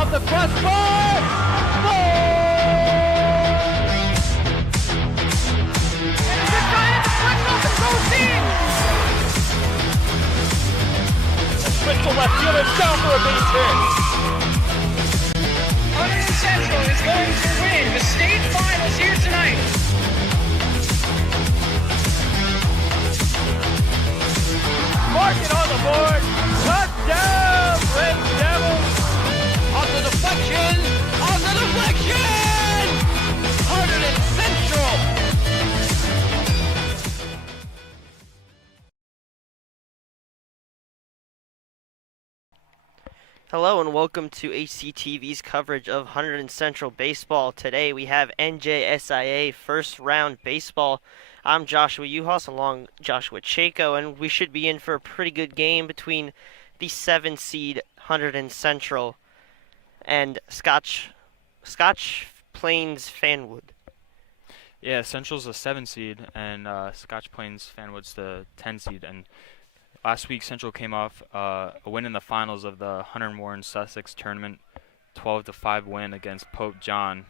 Off the crossbar! Goal! And the Giants flipped off the goal team! Sprint to left field and down for a base hit. Hunterdon Central is going to win the state finals here tonight. Mark it on the board. Touchdown, Red Devils. On the deflection. On the deflection. Hunterdon Central. Hello and welcome to HCTV's coverage of Hunterdon Central Baseball. Today we have NJSIA First Round Baseball. I'm Joshua Uhas along Joshua Chaco, and we should be in for a pretty good game between the 7-seed Hunterdon Central and Scotch Plains Fanwood. Yeah, Central's a 7 seed, and Scotch Plains Fanwood's the 10 seed. And last week, Central came off a win in the finals of the Hunter Warren Sussex tournament, 12-5 win against Pope John.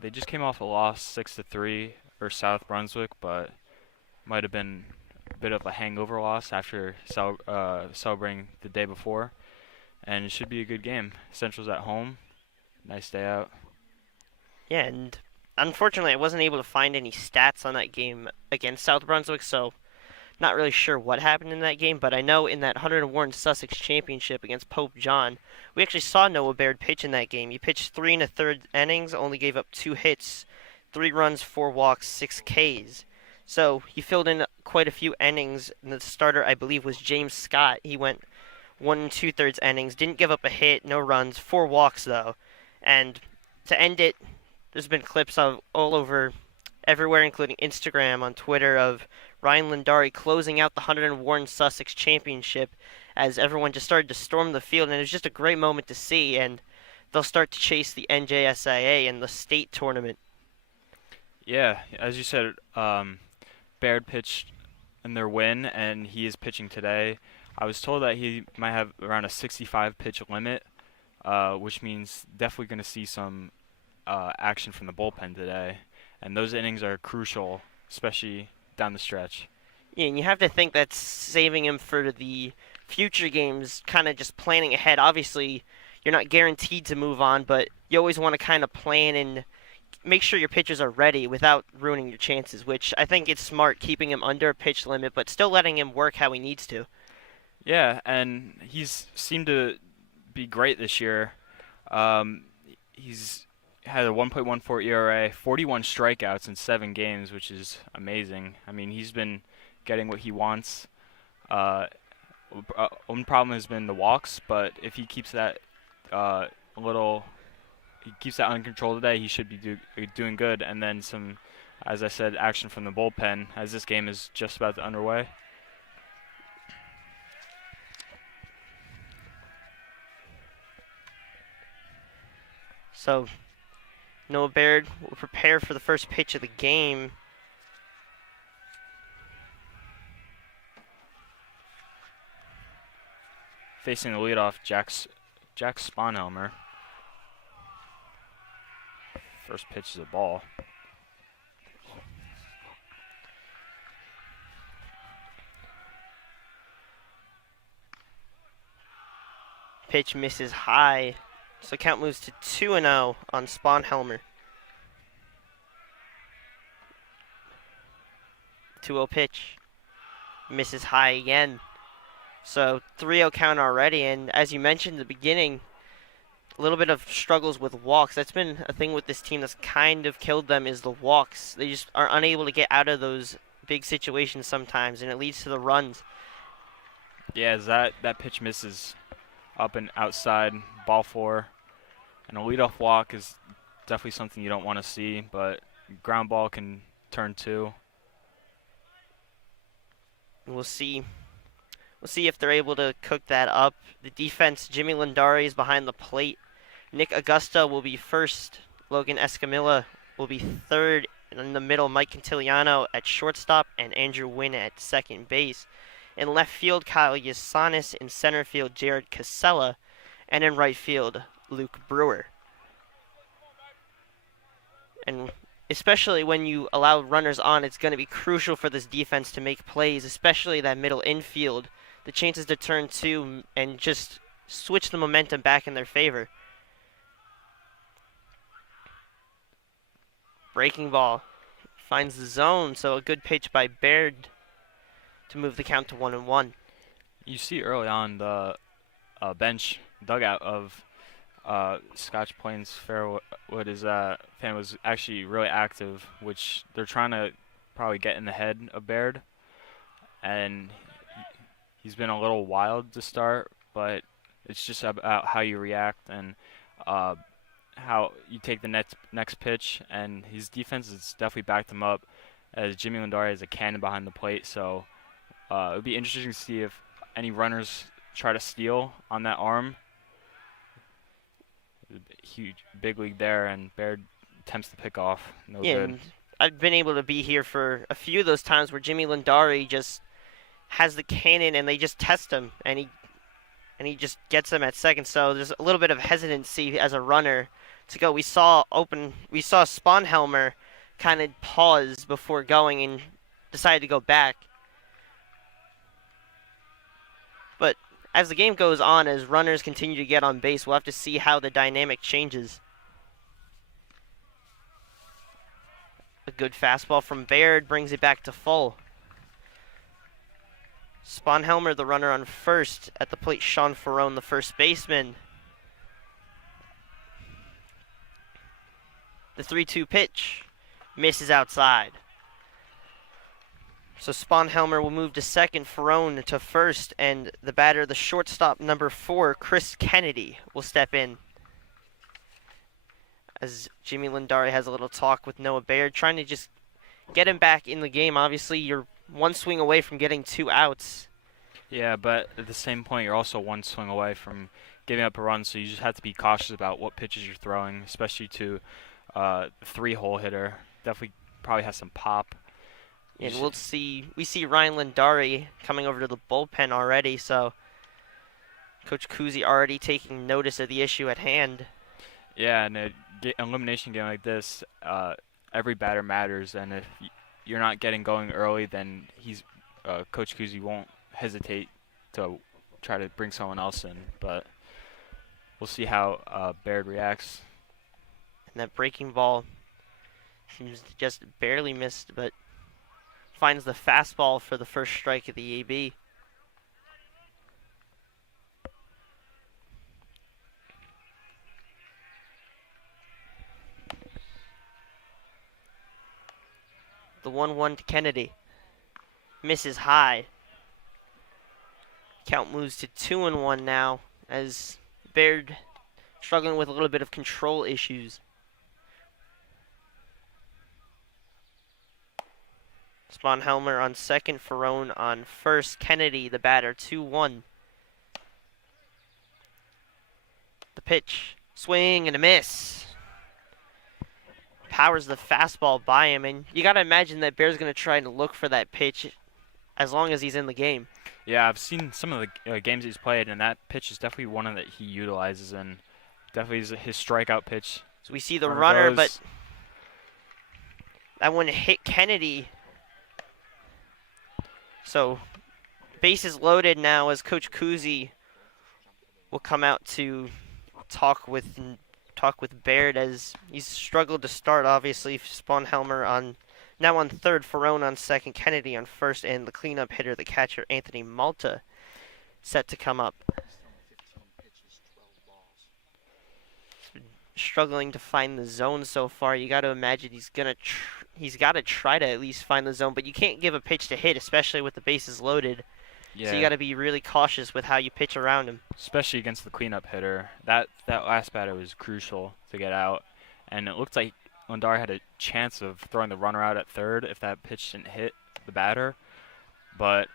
They just came off a loss 6-3 for South Brunswick, but might have been a bit of a hangover loss after celebrating the day before. And it should be a good game. Central's at home. Nice day out. Yeah, and unfortunately I wasn't able to find any stats on that game against South Brunswick, so not really sure what happened in that game, but I know in that Hunter Warren Sussex championship against Pope John, we actually saw Noah Baird pitch in that game. He pitched 3 1/3 innings, only gave up 2 hits, 3 runs, 4 walks, 6 Ks. So he filled in quite a few innings, and the starter, I believe, was James Scott. He went 1 2/3 innings, didn't give up a hit, no runs, 4 walks though. And to end it, there's been clips of all over everywhere, including Instagram, on Twitter, of Ryan Lindari closing out the Hunter Warren Sussex championship as everyone just started to storm the field, and it was just a great moment to see, and they'll start to chase the NJSIA in the state tournament. Yeah, as you said, Baird pitched in their win, and he is pitching today. I was told that he might have around a 65 pitch limit, which means definitely going to see some action from the bullpen today. And those innings are crucial, especially down the stretch. Yeah, and you have to think that's saving him for the future games, kind of just planning ahead. Obviously, you're not guaranteed to move on, but you always want to kind of plan and make sure your pitchers are ready without ruining your chances, which I think it's smart, keeping him under a pitch limit, but still letting him work how he needs to. Yeah, and he's seemed to be great this year. He's had a 1.14 ERA, 41 strikeouts in 7 games, which is amazing. I mean, he's been getting what he wants. One problem has been the walks, but if he keeps that under control today, he should be doing good. And then some, as I said, action from the bullpen as this game is just about to underway. So Noah Baird will prepare for the first pitch of the game. Facing the leadoff, Jack Sponhelmer. First pitch is a ball. Pitch misses high, so count moves to 2-0 on Sponhelmer. 2-0 pitch. Misses high again. So 3-0 count already, and as you mentioned in the beginning, a little bit of struggles with walks. That's been a thing with this team that's kind of killed them, is the walks. They just are unable to get out of those big situations sometimes, and it leads to the runs. Yeah, as that pitch misses up and outside, ball 4. And a leadoff walk is definitely something you don't want to see, but ground ball can turn 2. We'll see. We'll see if they're able to cook that up. The defense, Jimmy Lindari is behind the plate. Nick Augusta will be first. Logan Escamilla will be third. And in the middle, Mike Cantiliano at shortstop and Andrew Wynn at second base. In left field, Kyle Yasanis. In center field, Jared Casella. And in right field, Luke Brewer. And especially when you allow runners on, it's going to be crucial for this defense to make plays, especially that middle infield. The chances to turn two and just switch the momentum back in their favor. Breaking ball finds the zone, so a good pitch by Baird to move the count to 1-1. You see early on the bench dugout of Scotch Plains Fairwood is fan was actually really active, which they're trying to probably get in the head of Baird, and he's been a little wild to start, but it's just about how you react and how you take the next pitch, and his defense has definitely backed him up, as Jimmy Lindari has a cannon behind the plate, so it would be interesting to see if any runners try to steal on that arm. Huge big league there, and Baird attempts to pick off. No Yeah, good. and I've been able to be here for a few of those times where Jimmy Lindari just has the cannon and they just test him, and he just gets him at second. So there's a little bit of hesitancy as a runner to go. We saw Sponhelmer kind of pause before going and decided to go back. But as the game goes on, as runners continue to get on base, we'll have to see how the dynamic changes. A good fastball from Baird brings it back to full. Sponhelmer, the runner on first. At the plate, Sean Ferrone, the first baseman. The 3-2 pitch misses outside. So Sponhelmer will move to second, Ferrone to first, and the batter, the shortstop, number 4, Chris Kennedy, will step in. As Jimmy Lindari has a little talk with Noah Baird, trying to just get him back in the game. Obviously, you're one swing away from getting 2 outs. Yeah, but at the same point, you're also one swing away from giving up a run, so you just have to be cautious about what pitches you're throwing, especially to a 3-hole hitter. Definitely probably has some pop. And we see Ryan Lindari coming over to the bullpen already, so Coach Kuzi already taking notice of the issue at hand. Yeah, and an elimination game like this, every batter matters, and if you're not getting going early, then Coach Kuzi won't hesitate to try to bring someone else in. But we'll see how Baird reacts. And that breaking ball seems to just barely missed, but finds the fastball for the first strike of the AB. The 1-1 to Kennedy. Misses high. Count moves to 2-1 now, as Baird struggling with a little bit of control issues. Sponhelmer on second, Ferrone on first. Kennedy, the batter, 2-1. The pitch, swing and a miss. Powers the fastball by him, and you got to imagine that Bear's going to try and look for that pitch as long as he's in the game. Yeah, I've seen some of the games he's played, and that pitch is definitely one that he utilizes, and definitely is his strikeout pitch. So we see the runner, but that one hit Kennedy. So bases loaded now, as Coach Kuzi will come out to talk with Baird, as he's struggled to start. Obviously, Sponhelmer now on third, Ferrone on second, Kennedy on first, and the cleanup hitter, the catcher, Anthony Malta, set to come up. Struggling to find the zone so far. You got to imagine he's got to try to at least find the zone, but you can't give a pitch to hit, especially with the bases loaded. Yeah. So you got to be really cautious with how you pitch around him. Especially against the cleanup hitter. That last batter was crucial to get out, and it looked like Lindari had a chance of throwing the runner out at third if that pitch didn't hit the batter. But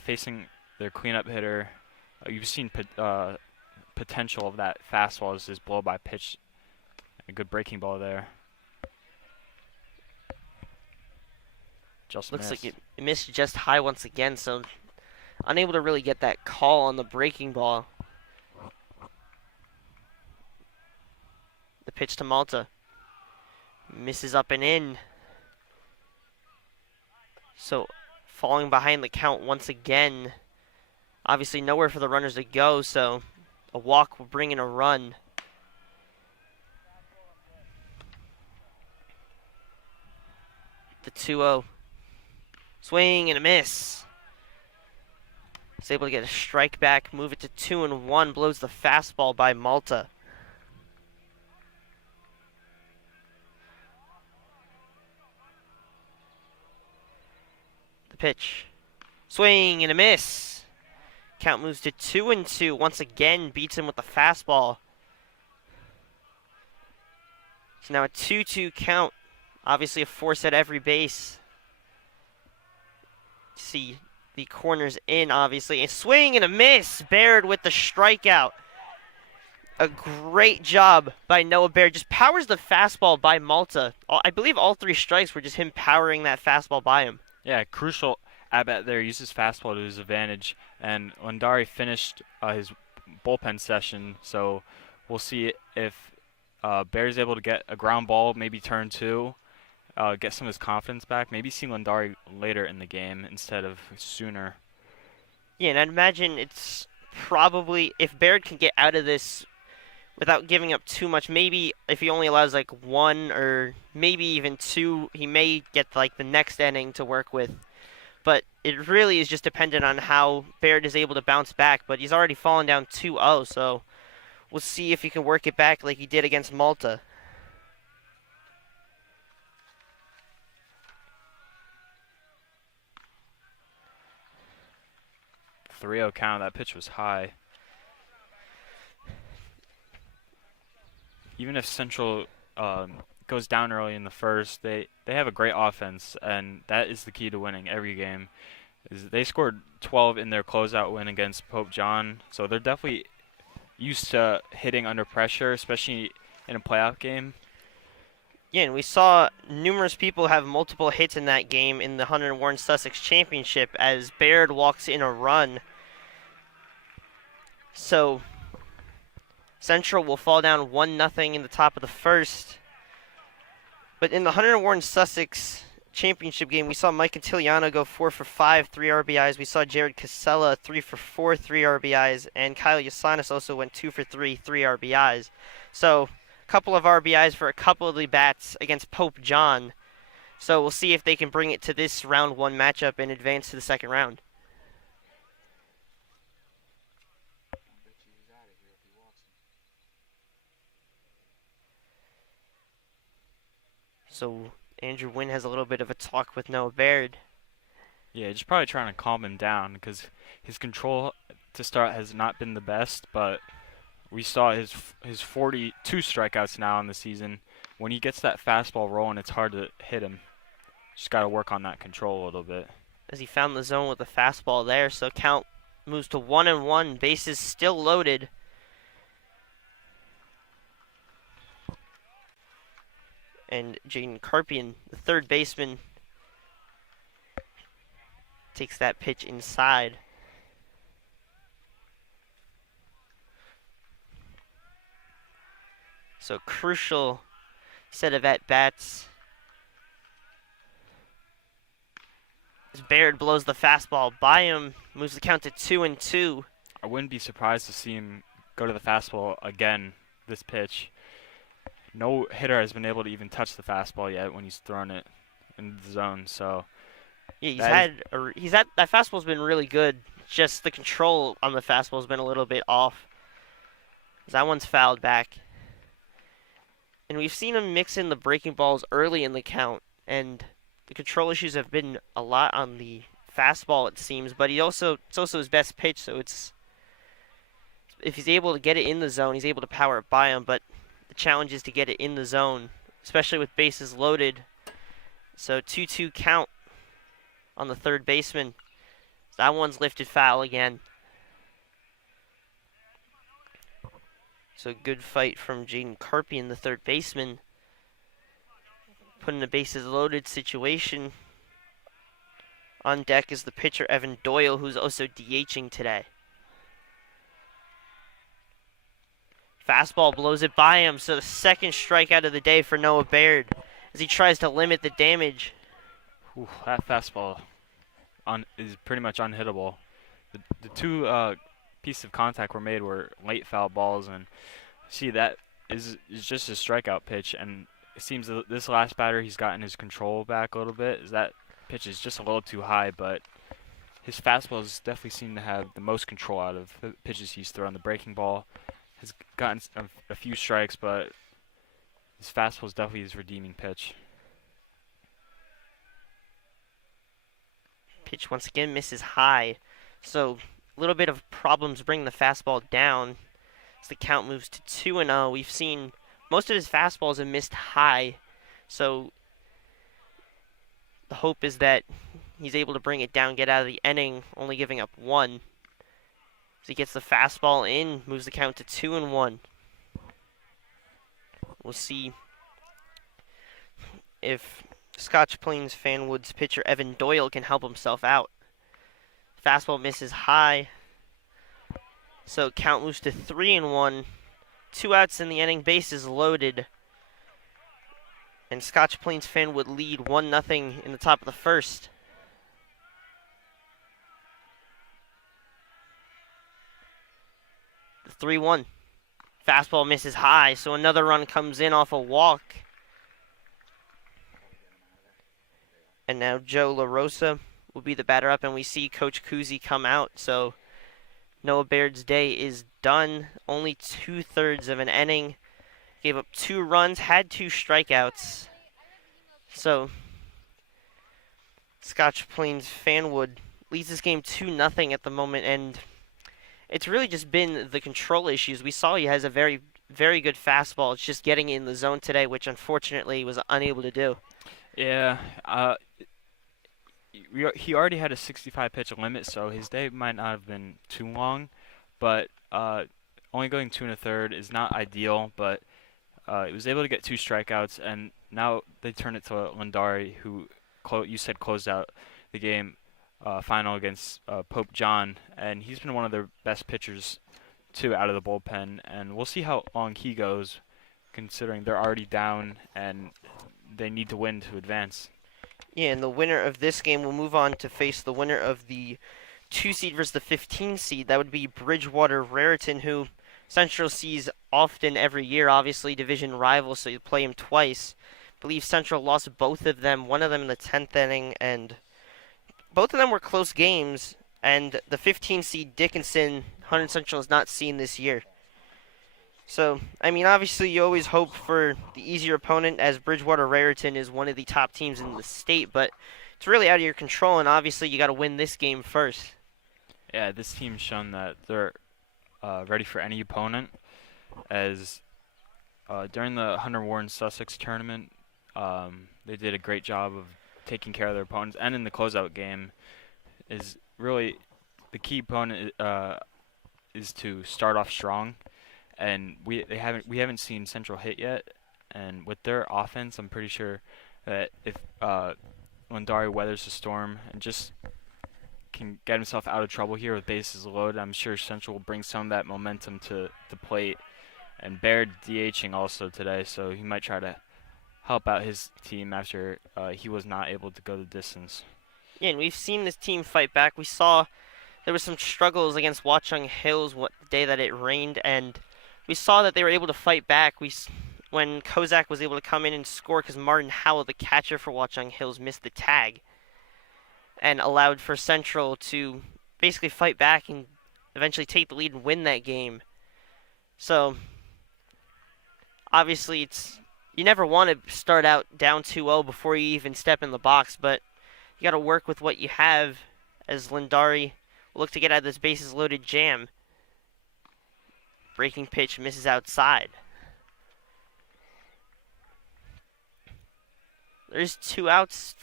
facing their cleanup hitter, you've seen potential of that fastball as his blow-by pitch. A good breaking ball there. Looks like it missed just high once again, so unable to really get that call on the breaking ball. The pitch to Malta. Misses up and in. So falling behind the count once again. Obviously nowhere for the runners to go, so a walk will bring in a run. The 2-0. Swing and a miss. He's able to get a strike back, move it to 2-1, blows the fastball by Malta. The pitch. Swing and a miss. Count moves to 2-2. Once again, beats him with the fastball. It's now a 2-2 count. Obviously a force at every base. See the corners in, obviously. A swing and a miss. Baird with the strikeout. A great job by Noah Baird. Just powers the fastball by Malta. I believe all 3 strikes were just him powering that fastball by him. Yeah, crucial at-bat there. Used his fastball to his advantage. And Lundari finished his bullpen session, so we'll see if Baird is able to get a ground ball, maybe turn 2. Get some of his confidence back. Maybe see Lundari later in the game instead of sooner. Yeah, and I'd imagine it's probably, if Baird can get out of this without giving up too much, maybe if he only allows like 1 or maybe even 2, he may get like the next inning to work with. But it really is just dependent on how Baird is able to bounce back. But he's already fallen down 2-0, so we'll see if he can work it back like he did against Malta. The 3-0 count. That pitch was high. Even if Central goes down early in the first, they have a great offense, and that is the key to winning every game. They scored 12 in their closeout win against Pope John, so they're definitely used to hitting under pressure, especially in a playoff game. Yeah, and we saw numerous people have multiple hits in that game in the Hunterdon Warren Sussex Championship as Baird walks in a run. So Central will fall down 1-0 in the top of the first. But in the Hunterdon Warren Sussex Championship game, we saw Mike Antiliano go 4 for 5, 3 RBIs. We saw Jared Casella 3 for 4, 3 RBIs, and Kyle Yasanis also went 2 for 3, 3 RBIs. So a couple of RBIs for a couple of the bats against Pope John. So we'll see if they can bring it to this round 1 matchup and advance to the second round. So Andrew Wynn has a little bit of a talk with Noah Baird. Yeah, just probably trying to calm him down because his control to start has not been the best, but we saw his 42 strikeouts now in the season. When he gets that fastball rolling, it's hard to hit him. Just got to work on that control a little bit. As he found the zone with the fastball there, so count moves to 1-1, bases still loaded. And Jaden Carpian, the third baseman, takes that pitch inside. So crucial set of at-bats. As Baird blows the fastball by him, moves the count to 2-2. I wouldn't be surprised to see him go to the fastball again this pitch. No hitter has been able to even touch the fastball yet when he's thrown it in the zone. So yeah, that fastball's been really good. Just the control on the fastball's been a little bit off. That one's fouled back. And we've seen him mix in the breaking balls early in the count, and the control issues have been a lot on the fastball, it seems. But it's also his best pitch, so if he's able to get it in the zone, he's able to power it by him. But the challenge is to get it in the zone, especially with bases loaded. So 2-2 count on the third baseman. That one's lifted foul again. So good fight from Jaden Carpian, the third baseman. Put in a bases loaded situation. On deck is the pitcher Evan Doyle, who's also DHing today. Fastball blows it by him, so the second strikeout of the day for Noah Baird as he tries to limit the damage. Ooh, that fastball is pretty much unhittable. The two pieces of contact were made were late foul balls, and see that is just a strikeout pitch. And it seems that this last batter he's gotten his control back a little bit. Is that pitch is just a little too high, but his fastballs definitely seem to have the most control out of the pitches he's thrown. The breaking ball has gotten a few strikes, but his fastball is definitely his redeeming pitch. Pitch once again misses high, so a little bit of problems bring the fastball down as the count moves to 2-0. We've seen most of his fastballs have missed high, so the hope is that he's able to bring it down, get out of the inning, only giving up 1. As he gets the fastball in, moves the count to 2-1. We'll see if Scotch Plains Fanwood's pitcher Evan Doyle can help himself out. Fastball misses high, so count moves to 3-1. 2 outs in the inning, bases loaded, and Scotch Plains Fanwood lead 1-0 in the top of the first. The 3-1. Fastball misses high, so another run comes in off a walk. And now Joe LaRosa will be the batter up, and we see Coach Kuzi come out. So Noah Baird's day is done. Only 2/3 of an inning. Gave up 2 runs, had 2 strikeouts. So Scotch Plains Fanwood leads this game 2-0 at the moment, and it's really just been the control issues. We saw he has a very, very good fastball. It's just getting in the zone today, which unfortunately he was unable to do. Yeah, he already had a 65 pitch limit, so his day might not have been too long, but only going 2 1/3 is not ideal, but he was able to get 2 strikeouts, and now they turn it to Lindari, who you said closed out the game final against Pope John, and he's been one of their best pitchers too out of the bullpen, and we'll see how long he goes, considering they're already down and they need to win to advance. Yeah, and the winner of this game will move on to face the winner of the 2 seed versus the 15 seed. That would be Bridgewater Raritan, who Central sees often every year, obviously division rival, so you play him twice. I believe Central lost both of them, one of them in the 10th inning, and both of them were close games, and the 15 seed Dickinson, Hunterdon Central has not seen this year. So, I mean, obviously you always hope for the easier opponent, as Bridgewater Raritan is one of the top teams in the state, but it's really out of your control, and obviously you got to win this game first. Yeah, this team's shown that they're ready for any opponent, as during the Hunter Warren Sussex tournament, they did a great job of taking care of their opponents, and in the closeout game is really the key opponent is to start off strong, and we haven't seen Central hit yet, and with their offense, I'm pretty sure that if Lindari weathers the storm and just can get himself out of trouble here with bases loaded, I'm sure Central will bring some of that momentum to the plate. And Baird DHing also today, so he might try to help out his team after he was not able to go the distance. Yeah, and we've seen this team fight back. We saw there was some struggles against Watchung Hills the day that it rained, and we saw that they were able to fight back. When Kozak was able to come in and score because Martin Howell, the catcher for Watchung Hills, missed the tag and allowed for Central to basically fight back and eventually take the lead and win that game. So, obviously, you never want to start out down 2-0 before you even step in the box, but you got to work with what you have, as Lindari will look to get out of this bases loaded jam. Breaking pitch misses outside. There's 2 outs,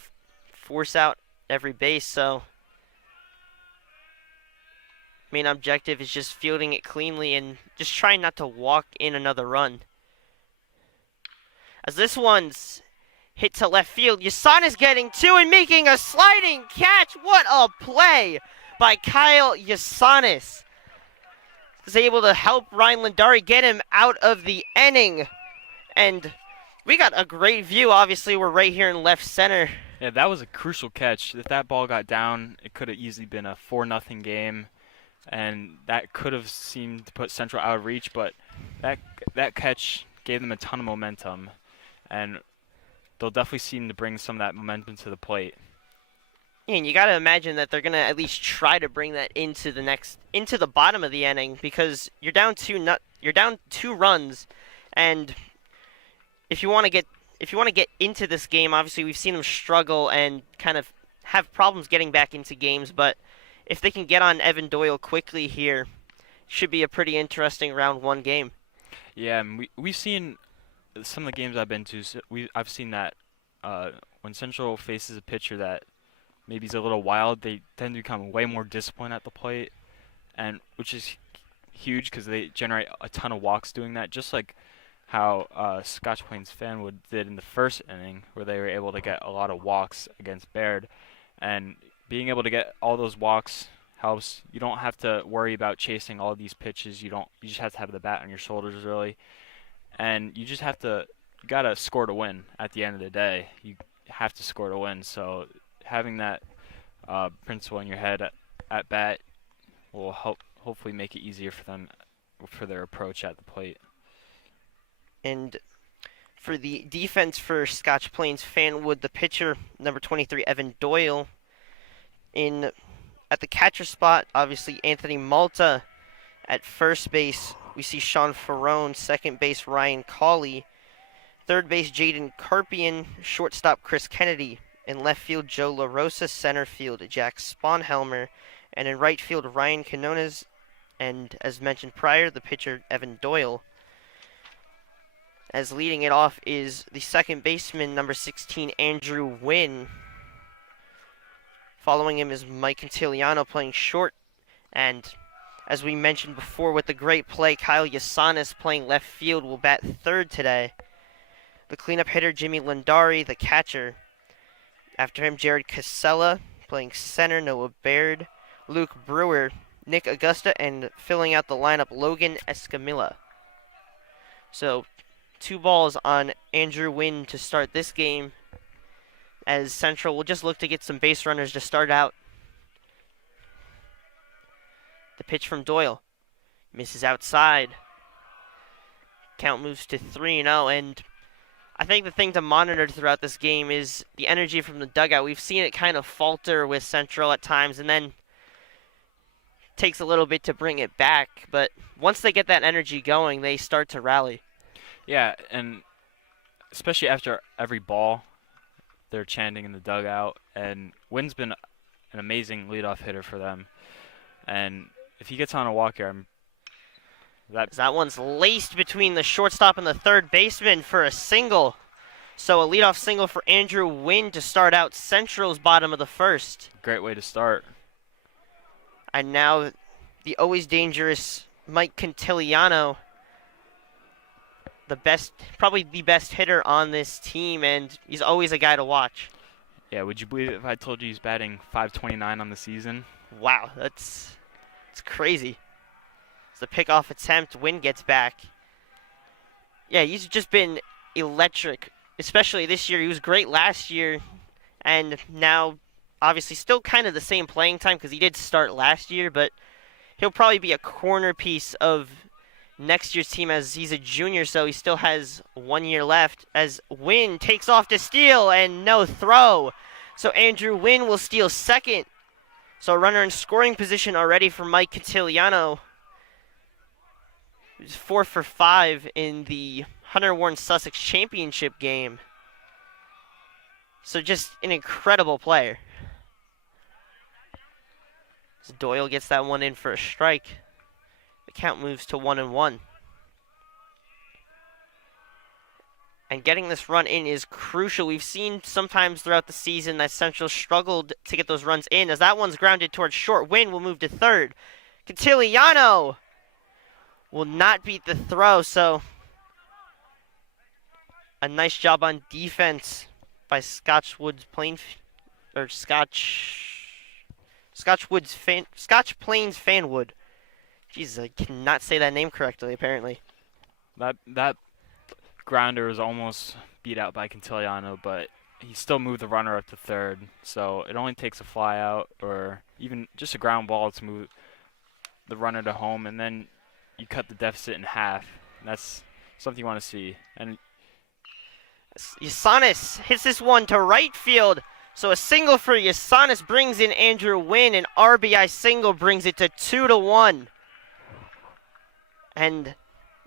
force out every base, so main objective is just fielding it cleanly and just trying not to walk in another run. As this one's hit to left field, Yasanis getting 2 and making a sliding catch. What a play by Kyle Yasanis. is able to help Ryan Lindari get him out of the inning. And we got a great view. Obviously, we're right here in left center. Yeah, that was a crucial catch. If that ball got down, it could have easily been a 4-0 game, and that could have seemed to put Central out of reach. But that catch gave them a ton of momentum, and they'll definitely seem to bring some of that momentum to the plate. And you got to imagine that they're going to at least try to bring that into the bottom of the inning, because you're down 2 runs, and if you want to get into this game, obviously we've seen them struggle and kind of have problems getting back into games, but if they can get on Evan Doyle quickly here, should be a pretty interesting round 1 game. Yeah, and we've seen some of the games I've been to. I've seen that when Central faces a pitcher that maybe is a little wild, they tend to become way more disciplined at the plate, and which is huge because they generate a ton of walks doing that, just like how Scotch Plains Fanwood did in the first inning, where they were able to get a lot of walks against Baird. And being able to get all those walks helps. You don't have to worry about chasing all these pitches. You just have to have the bat on your shoulders, really. And you gotta score to win at the end of the day. You have to score to win. So having that principle in your head at bat will hopefully make it easier for them for their approach at the plate. And for the defense for Scotch Plains Fanwood, the pitcher, number 23, Evan Doyle. At the catcher spot, obviously Anthony Malta. At first base, we see Sean Ferrone. Second base, Ryan Cawley. Third base, Jaden Carpian. Shortstop, Chris Kennedy. In left field, Joe LaRosa. Center field, Jack Sponhelmer. And in right field, Ryan Canones. And as mentioned prior, the pitcher, Evan Doyle. As leading it off is the second baseman, number 16, Andrew Wynn. Following him is Mike Cantiliano playing short. And as we mentioned before, with the great play, Kyle Yasanis playing left field will bat third today. The cleanup hitter, Jimmy Lindari, the catcher. After him, Jared Casella playing center, Noah Baird, Luke Brewer, Nick Augusta, and filling out the lineup, Logan Escamilla. So 2 balls on Andrew Wynn to start this game, as Central will just look to get some base runners to start out. The pitch from Doyle misses outside. Count moves to 3-0, and I think the thing to monitor throughout this game is the energy from the dugout. We've seen it kind of falter with Central at times, and then takes a little bit to bring it back, but once they get that energy going, they start to rally. Yeah, and especially after every ball, they're chanting in the dugout. And Wynn's been an amazing leadoff hitter for them. And if he gets on a walk here, that one's laced between the shortstop and the third baseman for a single. So a leadoff single for Andrew Wynn to start out Central's bottom of the first. Great way to start. And now the always dangerous Mike Cantiliano, probably the best hitter on this team, and he's always a guy to watch. Yeah, would you believe it if I told you he's batting .529 on the season? Wow, it's crazy. It's a pickoff attempt. Wynn gets back. Yeah, he's just been electric, especially this year. He was great last year, and now obviously still kind of the same playing time because he did start last year, but he'll probably be a corner piece of next year's team as he's a junior, so he still has 1 year left, as Wynn takes off to steal and no throw. So Andrew Wynn will steal second. So a runner in scoring position already for Mike Cantiliano. He's 4 for 5 in the Hunter Warren Sussex Championship game. So just an incredible player. So Doyle gets that one in for a strike. The count moves to 1-1. And getting this run in is crucial. We've seen sometimes throughout the season that Central struggled to get those runs in, as that one's grounded towards short. Wynn will move to third. Cantiliano will not beat the throw, so a nice job on defense by Scotch Plains Fanwood. Jesus, I cannot say that name correctly, apparently. That grounder was almost beat out by Quintiliano, but he still moved the runner up to third. So it only takes a fly out or even just a ground ball to move the runner to home, and then you cut the deficit in half. That's something you want to see. And Yasanis hits this one to right field. So a single for Yasanis brings in Andrew Wynn, and RBI single brings it to 2-1. And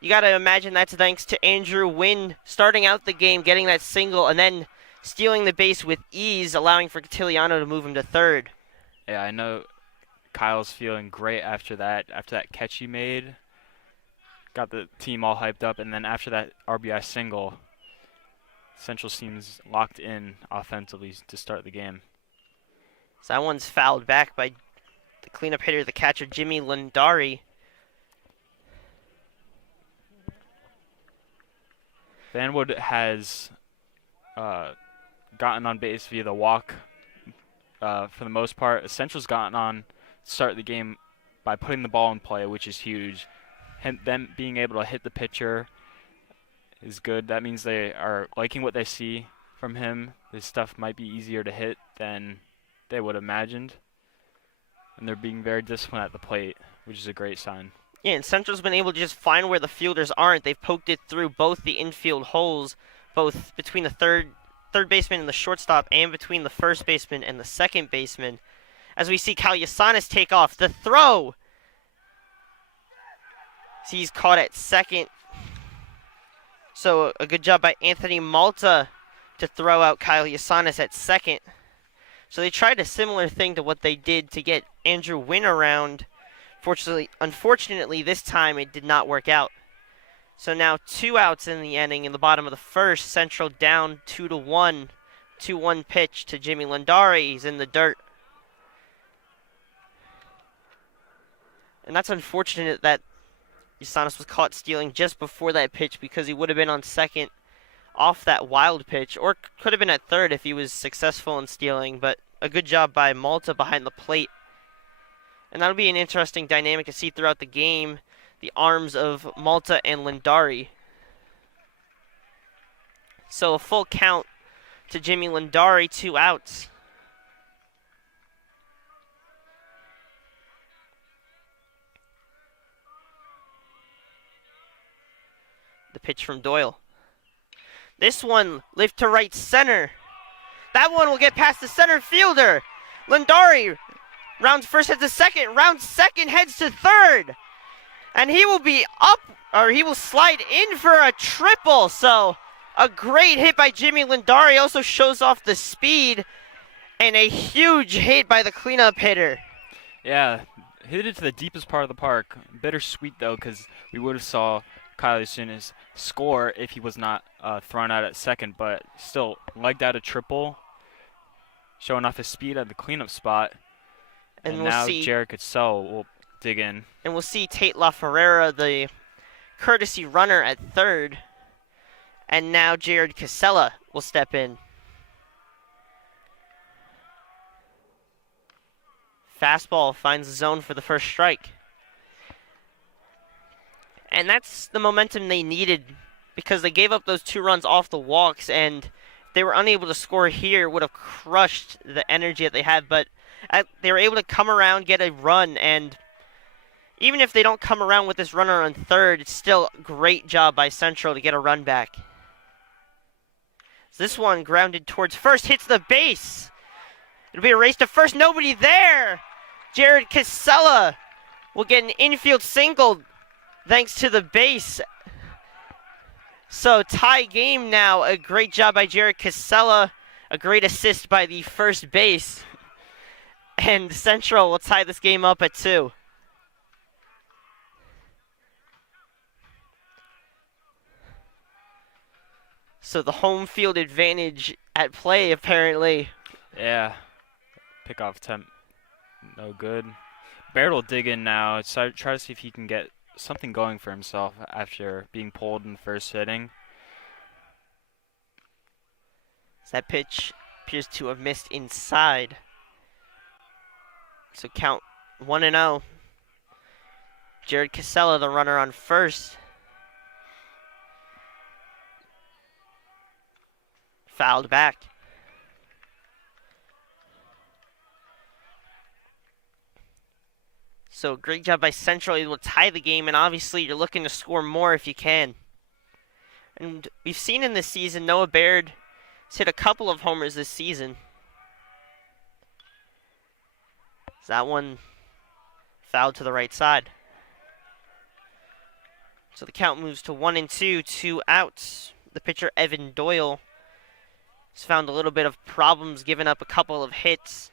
you got to imagine that's thanks to Andrew Wynn starting out the game, getting that single, and then stealing the base with ease, allowing for Quintiliano to move him to third. yeah, I know Kyle's feeling great after that catch he made. Got the team all hyped up, and then after that RBI single, Central seems locked in offensively to start the game. So that one's fouled back by the cleanup hitter, the catcher, Jimmy Lindari. Vanwood has gotten on base via the walk for the most part. Central's gotten on to start the game by putting the ball in play, which is huge. Them being able to hit the pitcher is good. That means they are liking what they see from him. This stuff might be easier to hit than they would have imagined. And they're being very disciplined at the plate, which is a great sign. Yeah, and Central's been able to just find where the fielders aren't. They've poked it through both the infield holes, both between the third baseman and the shortstop, and between the first baseman and the second baseman. As we see Cal Yasanis take off. The throw! He's caught at second. So a good job by Anthony Malta to throw out Kyle Yasanis at second. So they tried a similar thing to what they did to get Andrew Wynn around. Unfortunately, this time it did not work out. So now 2 outs in the inning in the bottom of the first. Central down 2-1. 2-1 pitch to Jimmy Lindari. He's in the dirt. And that's unfortunate that Yasanis was caught stealing just before that pitch, because he would have been on second off that wild pitch, or could have been at third if he was successful in stealing. But a good job by Malta behind the plate. And that'll be an interesting dynamic to see throughout the game, the arms of Malta and Lindari. So a full count to Jimmy Lindari, 2 outs. The pitch from Doyle. This one, lift to right center. That one will get past the center fielder. Lindari rounds first, heads to second. Rounds second, heads to third. And he will be up, or he will slide in for a triple. So a great hit by Jimmy Lindari. Also shows off the speed. And a huge hit by the cleanup hitter. Yeah, hit it to the deepest part of the park. Bittersweet, though, because we would have saw Kyle Yasanis score if he was not thrown out at second, but still legged out a triple, showing off his speed at the cleanup spot. And we'll now see, Jared Cassell will dig in. And we'll see Tate LaFerrera, the courtesy runner, at third. And now Jared Casella will step in. Fastball finds the zone for the first strike. And that's the momentum they needed, because they gave up those 2 runs off the walks, and they were unable to score here. Would have crushed the energy that they had, but they were able to come around, get a run, and even if they don't come around with this runner on third, it's still a great job by Central to get a run back. So this one grounded towards first, hits the base. It'll be a race to first, nobody there. Jared Casella will get an infield single thanks to the base. So tie game now. A great job by Jared Casella. A great assist by the first base. And Central will tie this game up at 2. So the home field advantage at play, apparently. Yeah, pickoff attempt, no good. Baird will dig in now. Try to see if he can get something going for himself after being pulled in the first inning. That pitch appears to have missed inside. So count 1-0. Jared Casella, the runner on first. Fouled back. So great job by Central, able to tie the game, and obviously you're looking to score more if you can. And we've seen in this season, Noah Baird has hit a couple of homers this season. That one fouled to the right side. So the count moves to 1-2, 2 outs. The pitcher, Evan Doyle, has found a little bit of problems, giving up a couple of hits.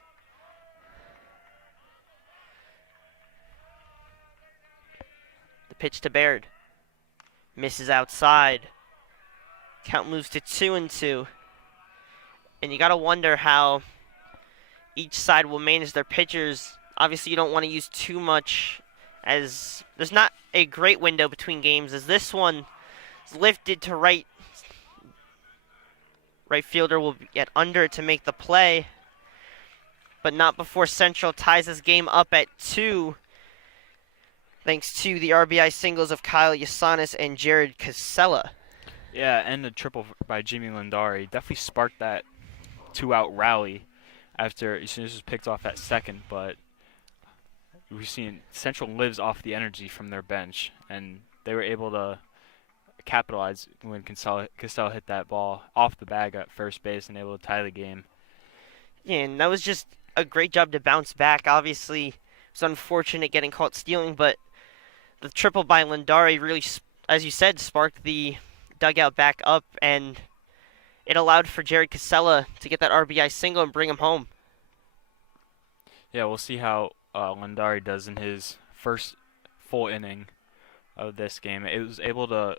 The pitch to Baird. Misses outside. Count moves to 2-2. And you got to wonder how each side will manage their pitchers. Obviously, you don't want to use too much, as there's not a great window between games, as this one is lifted to right. Right fielder will get under to make the play, but not before Central ties this game up at 2, thanks to the RBI singles of Kyle Yasanis and Jared Casella. Yeah, and the triple by Jimmy Lindari definitely sparked that 2-out rally after as soon as it was picked off at second, but we've seen Central lives off the energy from their bench, and they were able to capitalize when Casella hit that ball off the bag at first base and able to tie the game. Yeah, and that was just a great job to bounce back. Obviously, it was unfortunate getting caught stealing, but the triple by Lindari really, as you said, sparked the dugout back up, and it allowed for Jared Casella to get that RBI single and bring him home. Yeah, we'll see how Lindari does in his first full inning of this game. It was able to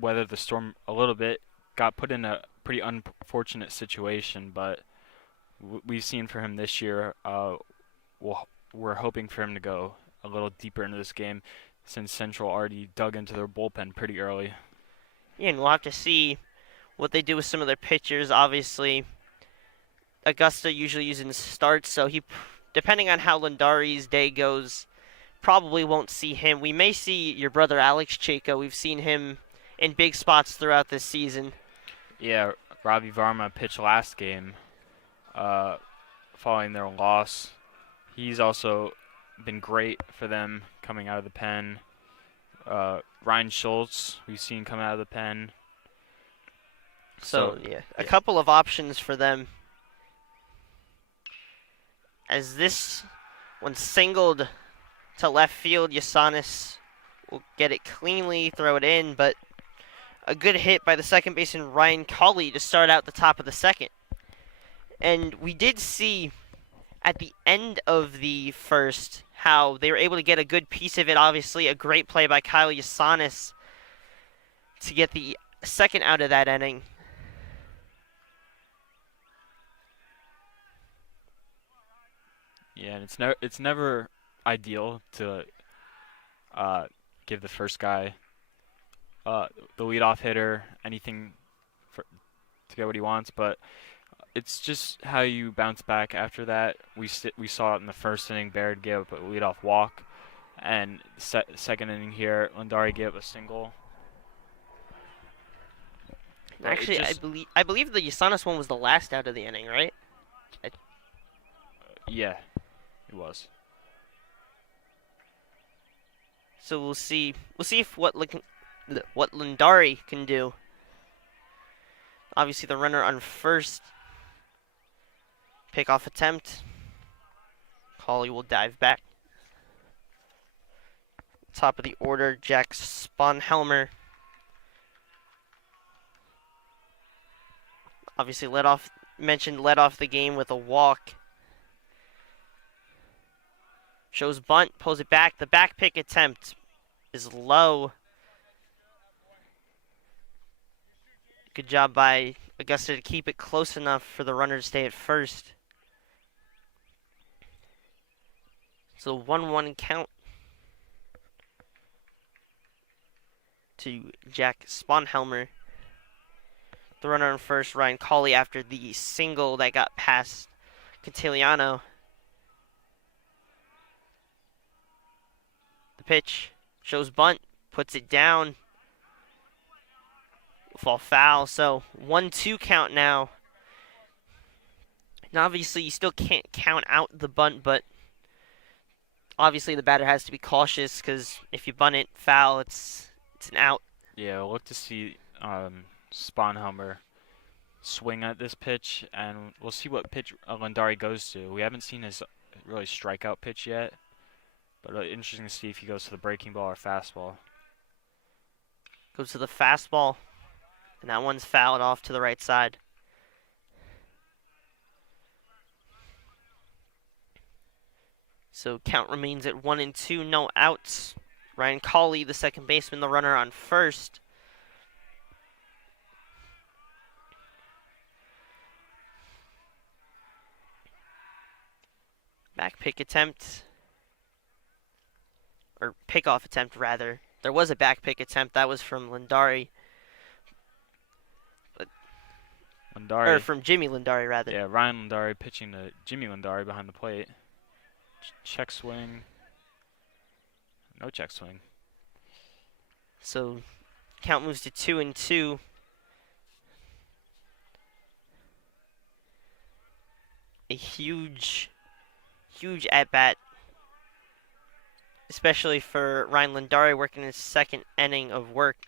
weather the storm a little bit, got put in a pretty unfortunate situation, but we've seen for him this year, we're hoping for him to go a little deeper into this game since Central already dug into their bullpen pretty early. Yeah, and we'll have to see what they do with some of their pitchers. Obviously, Augusta usually using starts, so he, depending on how Lindari's day goes, probably won't see him. We may see your brother Alex Chaco. We've seen him in big spots throughout this season. Yeah, Ravi Varma pitched last game following their loss. He's also been great for them coming out of the pen. Ryan Schultz, we've seen come out of the pen. So yeah, a couple of options for them. As this one singled to left field, Yasanis will get it cleanly, throw it in, but a good hit by the second baseman Ryan Colley to start out the top of the second. And we did see at the end of the first how they were able to get a good piece of it. Obviously, a great play by Kyle Yasanis to get the second out of that inning. Yeah, and it's never ideal to give the first guy the leadoff hitter anything to get what he wants, but it's just how you bounce back after that. We saw it in the first inning. Baird gave up a leadoff walk, and second inning here, Lindari gave up a single. Actually, I believe the Yasanis one was the last out of the inning, right? Yeah, it was. So we'll see if what Lindari can do. Obviously, the runner on first. Pickoff attempt. Colley will dive back. Top of the order, Jack Sponhelmer. Obviously led off the game with a walk. Shows bunt, pulls it back. The back pick attempt is low. Good job by Augusta to keep it close enough for the runner to stay at first. So 1-1 count to Jack Sponhelmer. The runner on first, Ryan Colley, after the single that got past Catiliano. The pitch Shows bunt, puts it down. Fall foul, so 1-2 count now. And obviously, you still can't count out the bunt, but obviously the batter has to be cautious because if you bunt it foul, it's an out. Yeah, we'll look to see Sponhelmer swing at this pitch, and we'll see what pitch Lindari goes to. We haven't seen his really strikeout pitch yet, but interesting to see if he goes to the breaking ball or fastball. Goes to the fastball, and that one's fouled off to the right side. So count remains at 1-2, no outs. Ryan Cawley, the second baseman, the runner on first. Back pick attempt. Or pickoff attempt, rather. There was a back pick attempt. That was from Lindari. Or from Jimmy Lindari, rather. Yeah, Ryan Lindari pitching to Jimmy Lindari behind the plate. Check swing. No check swing. So count moves to 2-2. A huge at-bat, especially for Ryan Lindari working his second inning of work.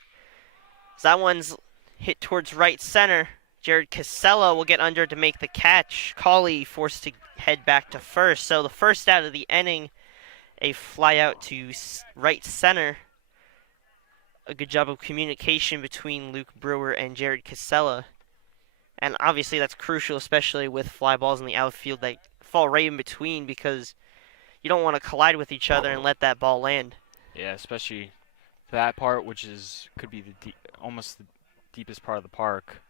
So that one's hit towards right center. Jared Casella will get under to make the catch. Cawley forced to head back to first. So the first out of the inning, a fly out to right center. A good job of communication between Luke Brewer and Jared Casella. And obviously that's crucial, especially with fly balls in the outfield that fall right in between, because you don't want to collide with each other and let that ball land. Yeah, especially that part, which could be almost the deepest part of the park.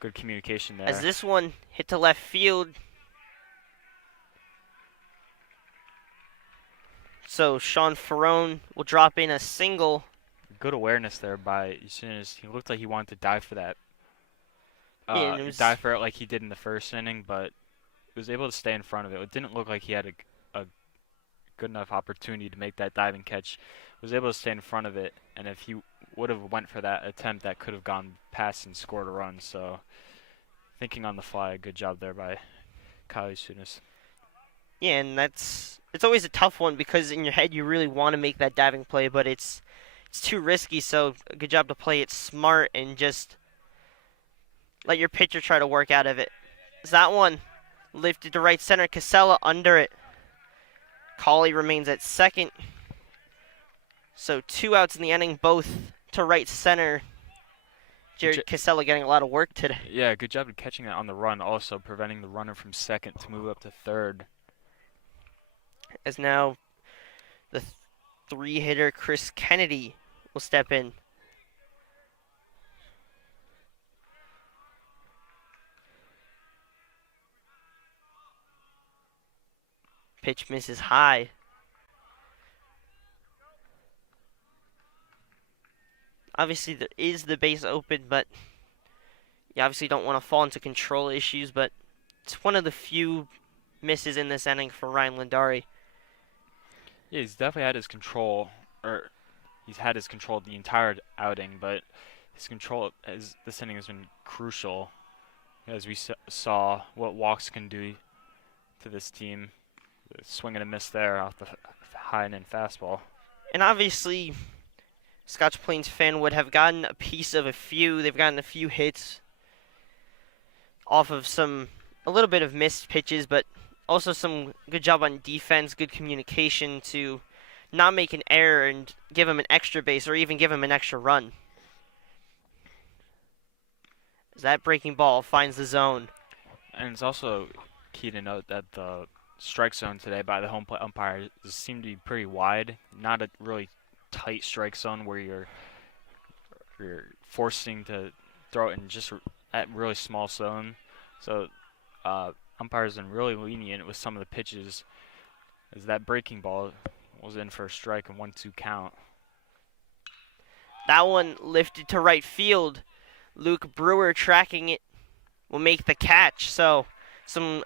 Good communication there. As this one hit to left field. So Sean Ferrone will drop in a single. Good awareness there by, as soon as he looked like he wanted to dive for that. Yeah, dive for it like he did in the first inning, but was able to stay in front of it. It didn't look like he had a good enough opportunity to make that diving catch. Was able to stay in front of it, and if he would have went for that attempt, that could have gone past and scored a run. So, thinking on the fly, good job there by Kyle Sunis. Yeah, and it's always a tough one because in your head you really want to make that diving play, but it's too risky. So, a good job to play it smart and just let your pitcher try to work out of it. That one lifted to right center. Casella under it. Cawley remains at second. So 2 outs in the inning, both to right center. Jared Casella getting a lot of work today. Yeah, good job of catching that on the run, also preventing the runner from second to move up to third. As now the 3-hitter Chris Kennedy will step in. Pitch misses high. Obviously, there is the base open, but you obviously don't want to fall into control issues, but it's one of the few misses in this inning for Ryan Lindari. Yeah, he's definitely had his control, or he's had his control the entire outing, but his control this inning has been crucial, as we saw what walks can do to this team. Swing and a miss there off the high and in fastball. And obviously, Scotch Plains fan would have gotten a piece of a few. They've gotten a few hits off of a little bit of missed pitches, but also some good job on defense, good communication to not make an error and give him an extra base or even give him an extra run. As that breaking ball finds the zone. And it's also key to note that the strike zone today by the home plate umpire seemed to be pretty wide, not a really tight strike zone where you're forcing to throw it in just at really small zone. So umpires been really lenient with some of the pitches, as that breaking ball was in for a strike and 1-2 count. That one lifted to right field. Luke Brewer tracking it will make the catch. So some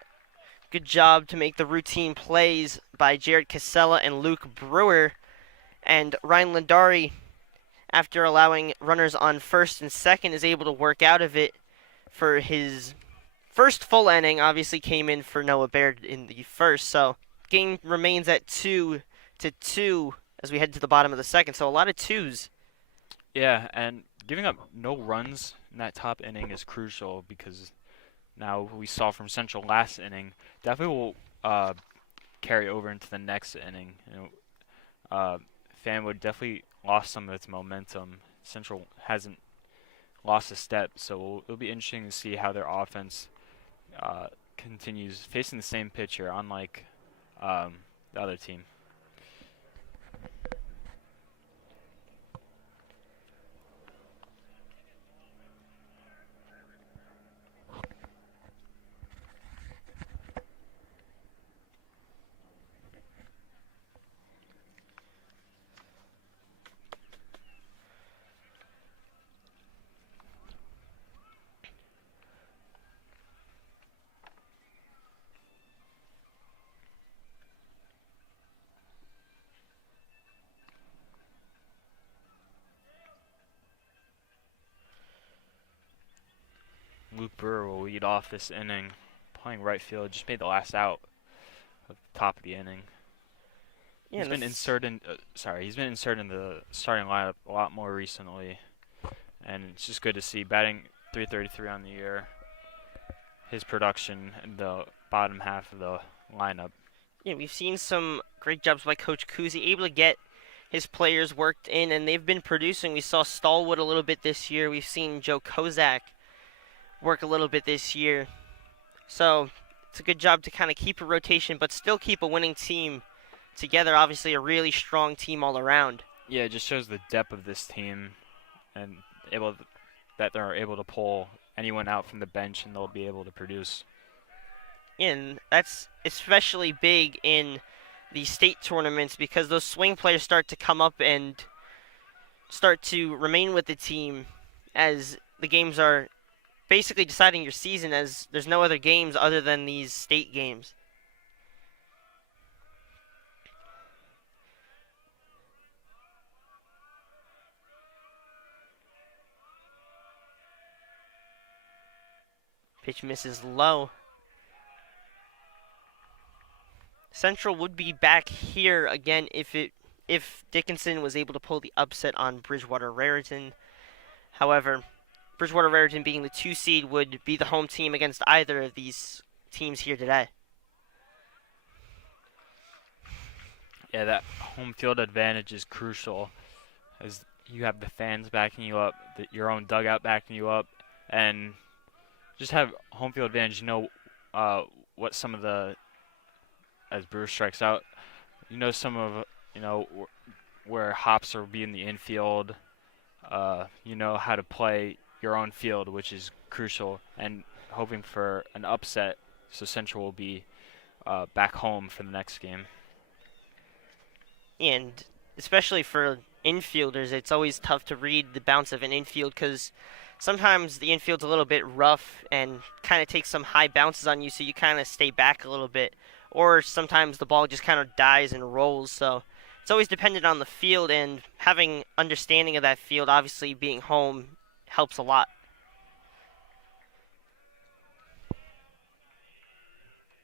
good job to make the routine plays by Jared Casella and Luke Brewer. And Ryan Lindari, after allowing runners on first and second, is able to work out of it for his first full inning. Obviously came in for Noah Baird in the first, so game remains at 2-2 as we head to the bottom of the second. So a lot of twos. Yeah, and giving up no runs in that top inning is crucial because now we saw from Central last inning definitely will carry over into the next inning. Fanwood definitely lost some of its momentum. Central hasn't lost a step, so it'll be interesting to see how their offense continues facing the same pitcher, unlike the other team. Luke Brewer will lead off this inning, playing right field. Just made the last out at the top of the inning. Yeah, He's been inserted. He's been inserted in the starting lineup a lot more recently, and it's just good to see. Batting .333 on the year, his production in the bottom half of the lineup. Yeah, we've seen some great jobs by Coach Kuzi, able to get his players worked in, and they've been producing. We saw Stallwood a little bit this year. We've seen Joe Kozak work a little bit this year. So it's a good job to kind of keep a rotation, but still keep a winning team together. Obviously, a really strong team all around. Yeah, it just shows the depth of this team, and that they're able to pull anyone out from the bench, and they'll be able to produce. And that's especially big in the state tournaments because those swing players start to come up and start to remain with the team as the games are basically deciding your season, as there's no other games other than these state games. Pitch misses low. Central would be back here again if Dickinson was able to pull the upset on Bridgewater Raritan. However, Bridgewater Raritan being the 2 seed would be the home team against either of these teams here today. Yeah, that home field advantage is crucial, as you have the fans backing you up, your own dugout backing you up, and just have home field advantage. You know what some of the, as Brewer strikes out, some of where hops will be in the infield. You know how to play your own field, which is crucial, and hoping for an upset, so Central will be back home for the next game. And especially for infielders, it's always tough to read the bounce of an infield because sometimes the infield's a little bit rough and kind of takes some high bounces on you, so you kind of stay back a little bit. Or sometimes the ball just kind of dies and rolls, so it's always dependent on the field, and having understanding of that field, obviously being home, helps a lot.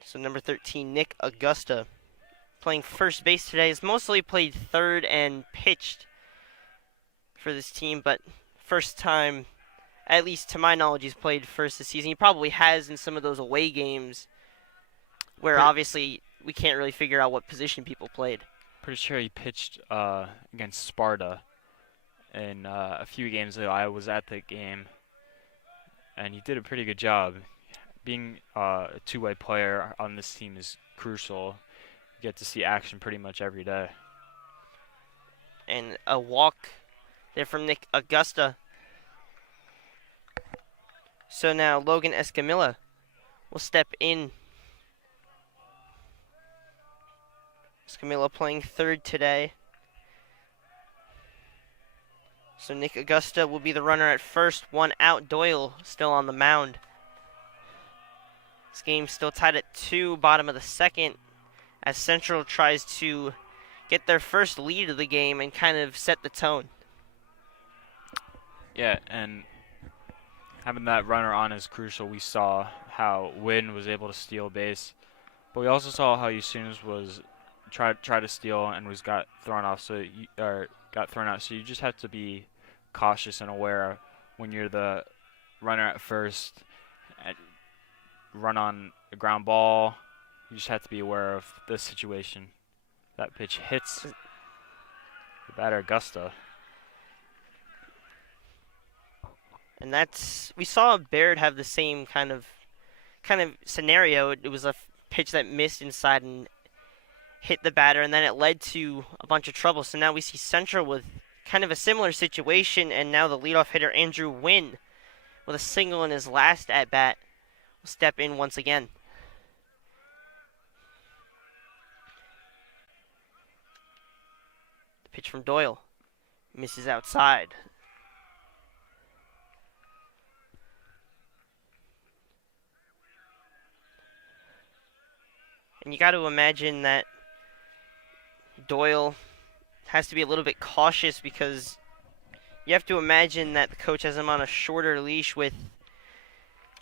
So number 13, Nick Augusta, playing first base today. Has mostly played third and pitched for this team, but first time, at least to my knowledge, he's played first this season. He probably has in some of those away games where obviously we can't really figure out what position people played. Pretty sure he pitched against Sparta in a few games ago. I was at the game, and he did a pretty good job. Being a two-way player on this team is crucial. You get to see action pretty much every day. And a walk there from Nick Augusta. So now Logan Escamilla will step in. Escamilla playing third today. So Nick Augusta will be the runner at first. 1 out. Doyle still on the mound. This game still tied at 2, bottom of the second, as Central tries to get their first lead of the game and kind of set the tone. Yeah, and having that runner on is crucial. We saw how Wynn was able to steal base, but we also saw how Yusunis was tried to steal and got thrown off. Got thrown out. So you just have to be cautious and aware when you're the runner at first. And run on a ground ball. You just have to be aware of this situation. That pitch hits the batter Augusta. And we saw Baird have the same kind of scenario. It was a pitch that missed inside and hit the batter, and then it led to a bunch of trouble. So now we see Central with kind of a similar situation, and now the leadoff hitter Andrew Wynn, with a single in his last at bat, will step in once again. The pitch from Doyle misses outside. And you got to imagine that Doyle has to be a little bit cautious, because you have to imagine that the coach has him on a shorter leash with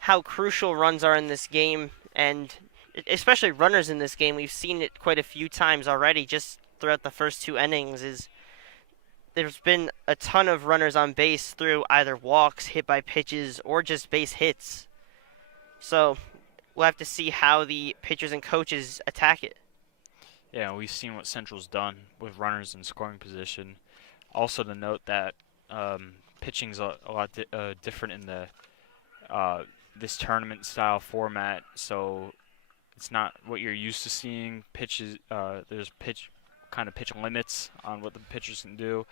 how crucial runs are in this game, and especially runners in this game. We've seen it quite a few times already just throughout the first 2 innings. There's been a ton of runners on base through either walks, hit by pitches, or just base hits. So we'll have to see how the pitchers and coaches attack it. Yeah, we've seen what Central's done with runners in scoring position. Also to note that pitching's a lot different in the this tournament style format, so it's not what you're used to seeing. Pitches, there's pitch limits on what the pitchers can do.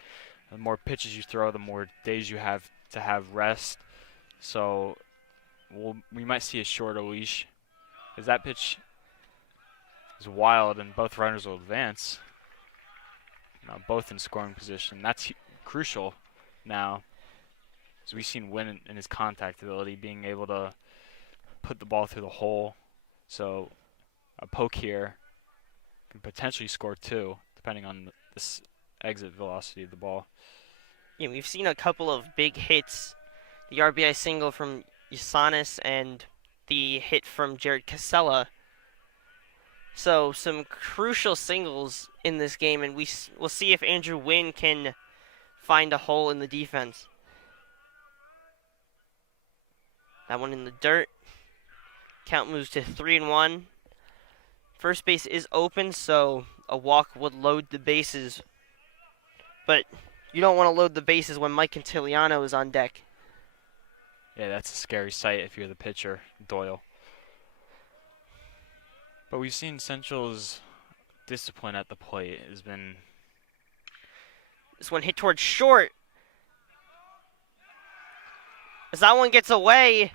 The more pitches you throw, the more days you have to have rest. So we might see a shorter leash, because that pitch is wild and both runners will advance. Both in scoring position. That's crucial now, as we've seen Wynn in his contact ability, being able to put the ball through the hole. So a poke here can potentially score 2, depending on this exit velocity of the ball. Yeah, we've seen a couple of big hits. The RBI single from Yusanis and the hit from Jared Casella. So some crucial singles in this game, and we'll see if Andrew Wynn can find a hole in the defense. That one in the dirt. Count moves to 3-1. First base is open, so a walk would load the bases. But you don't want to load the bases when Mike Cantiliano is on deck. Yeah, that's a scary sight if you're the pitcher, Doyle. But we've seen Central's discipline at the plate has been... This one hit towards short. As that one gets away.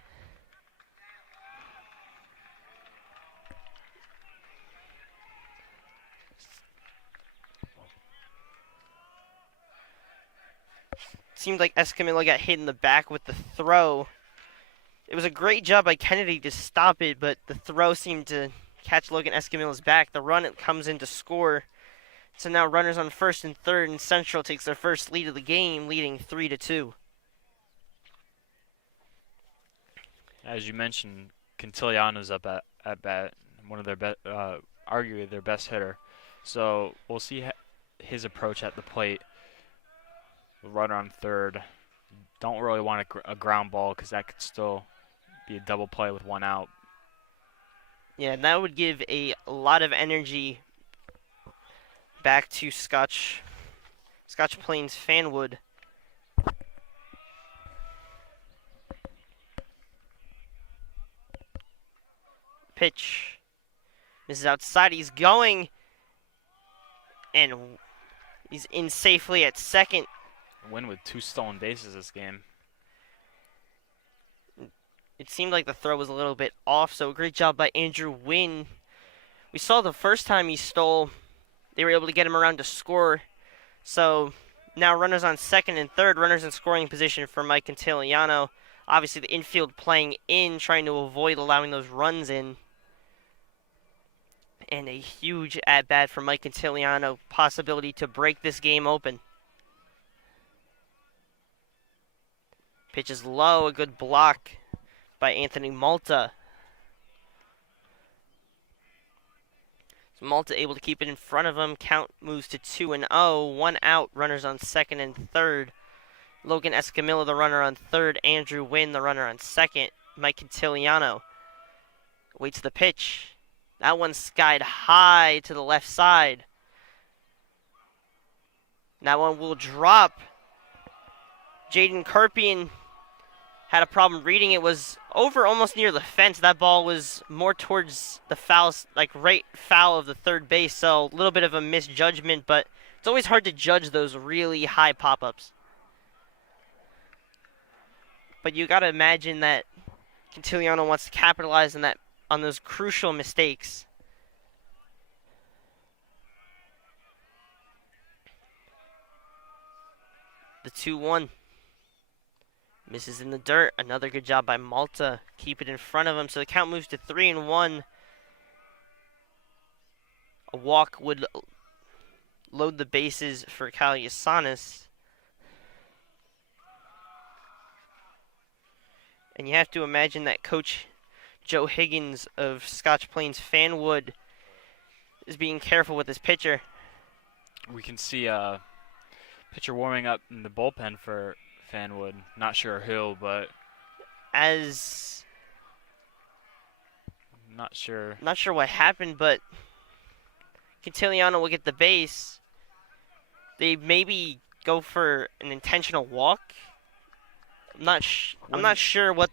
Seemed like Escamilla got hit in the back with the throw. It was a great job by Kennedy to stop it, but the throw seemed to catch Logan Escamilla's back. The run it comes in to score. So now runners on first and third, and Central takes their first lead of the game, leading 3-2. As you mentioned, Cantiliano's up at bat, one of their arguably their best hitter. So we'll see his approach at the plate. The runner on third. Don't really want a ground ball, because that could still be a double play with 1 out. Yeah, and that would give a lot of energy back to Scotch Plains Fanwood. Pitch. This is outside. He's going. And he's in safely at second. Win with 2 stolen bases this game. It seemed like the throw was a little bit off, so great job by Andrew Wynn. We saw the first time he stole, they were able to get him around to score. So now runners on second and third, runners in scoring position for Mike Cantiliano. Obviously the infield playing in, trying to avoid allowing those runs in. And a huge at-bat for Mike Quintiliano, possibility to break this game open. Pitch is low, a good block by Anthony Malta. So Malta able to keep it in front of him. Count moves to 2-0. 1 out, runners on second and third. Logan Escamilla, the runner on third. Andrew Wynn, the runner on second. Mike Quintiliano waits the pitch. That one's skied high to the left side. That one will drop. Jaden Karpian had a problem reading it. Was over almost near the fence. That ball was more towards the foul, like right foul of the third base. So a little bit of a misjudgment, but it's always hard to judge those really high pop-ups. But you got to imagine that Quintiliano wants to capitalize on those crucial mistakes. The 2-1. Misses in the dirt. Another good job by Malta. Keep it in front of him. So the count moves to 3-1. A walk would load the bases for Kyle Yasanis. And you have to imagine that Coach Joe Higgins of Scotch Plains Fanwood is being careful with his pitcher. We can see pitcher warming up in the bullpen for Fanwood. Not sure who, but not sure what happened, but Quintiliano will get the base. They maybe go for an intentional walk. I'm not sure what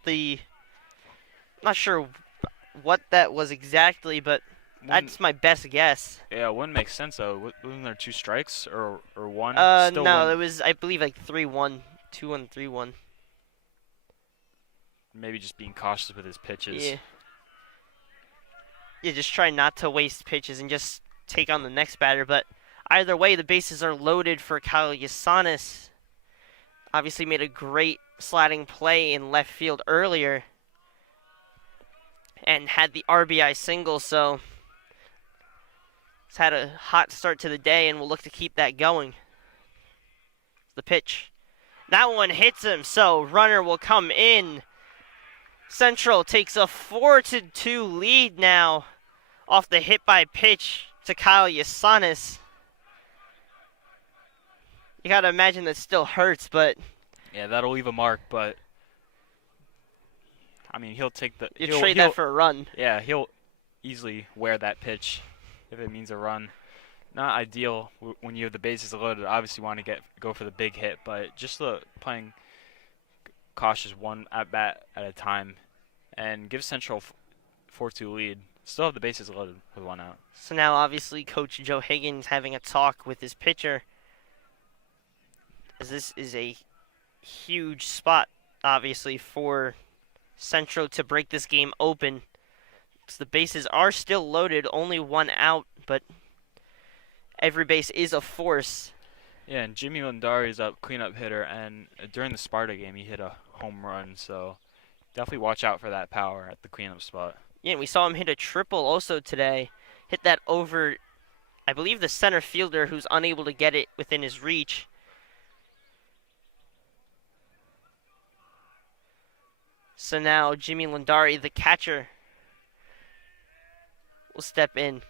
that was exactly, but that's my best guess. Yeah, it wouldn't make sense though. Wasn't there 2 strikes or one? No, it was, I believe, like 3-1, 2-1, 3-1. Maybe just being cautious with his pitches. Yeah. Yeah, just try not to waste pitches and just take on the next batter. But either way, the bases are loaded for Kyle Yasanis. Obviously made a great sliding play in left field earlier and had the RBI single, so he's had a hot start to the day and will look to keep that going. The pitch. That one hits him, so runner will come in. Central takes a 4-2 lead now off the hit by pitch to Kyle Yasanis. You gotta imagine that still hurts, but yeah, that'll leave a mark. But I mean, he'll take the. You trade that for a run. Yeah, he'll easily wear that pitch if it means a run. Not ideal when you have the bases loaded. Obviously, want to go for the big hit, but just playing cautious one at bat at a time, and give Central 4-2 lead. Still have the bases loaded with 1 out. So now, obviously, Coach Joe Higgins having a talk with his pitcher, as this is a huge spot, obviously, for Central to break this game open. So the bases are still loaded, only 1 out, but every base is a force. Yeah, and Jimmy Lindari is a cleanup hitter, and during the Sparta game, he hit a home run, so definitely watch out for that power at the cleanup spot. Yeah, and we saw him hit a triple also today. Hit that over, I believe, the center fielder who's unable to get it within his reach. So now Jimmy Lindari, the catcher, will step in.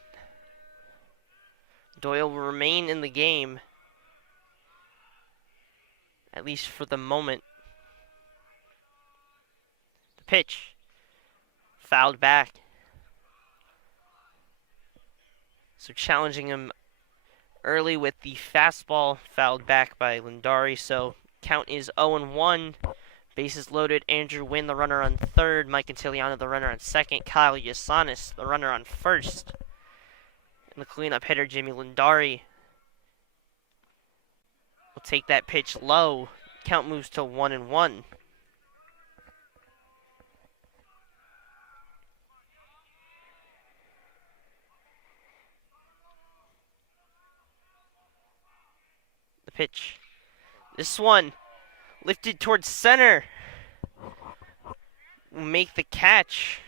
Doyle will remain in the game, at least for the moment. The pitch, fouled back. So challenging him early with the fastball, fouled back by Lindari. So count is 0-1. Bases loaded. Andrew Wynn, the runner on third. Mike Quintiliano, the runner on second. Kyle Yasanis, the runner on first. And the cleanup hitter, Jimmy Lindari, will take that pitch low. Count moves to 1-1. The pitch. This one lifted towards center. Will make the catch.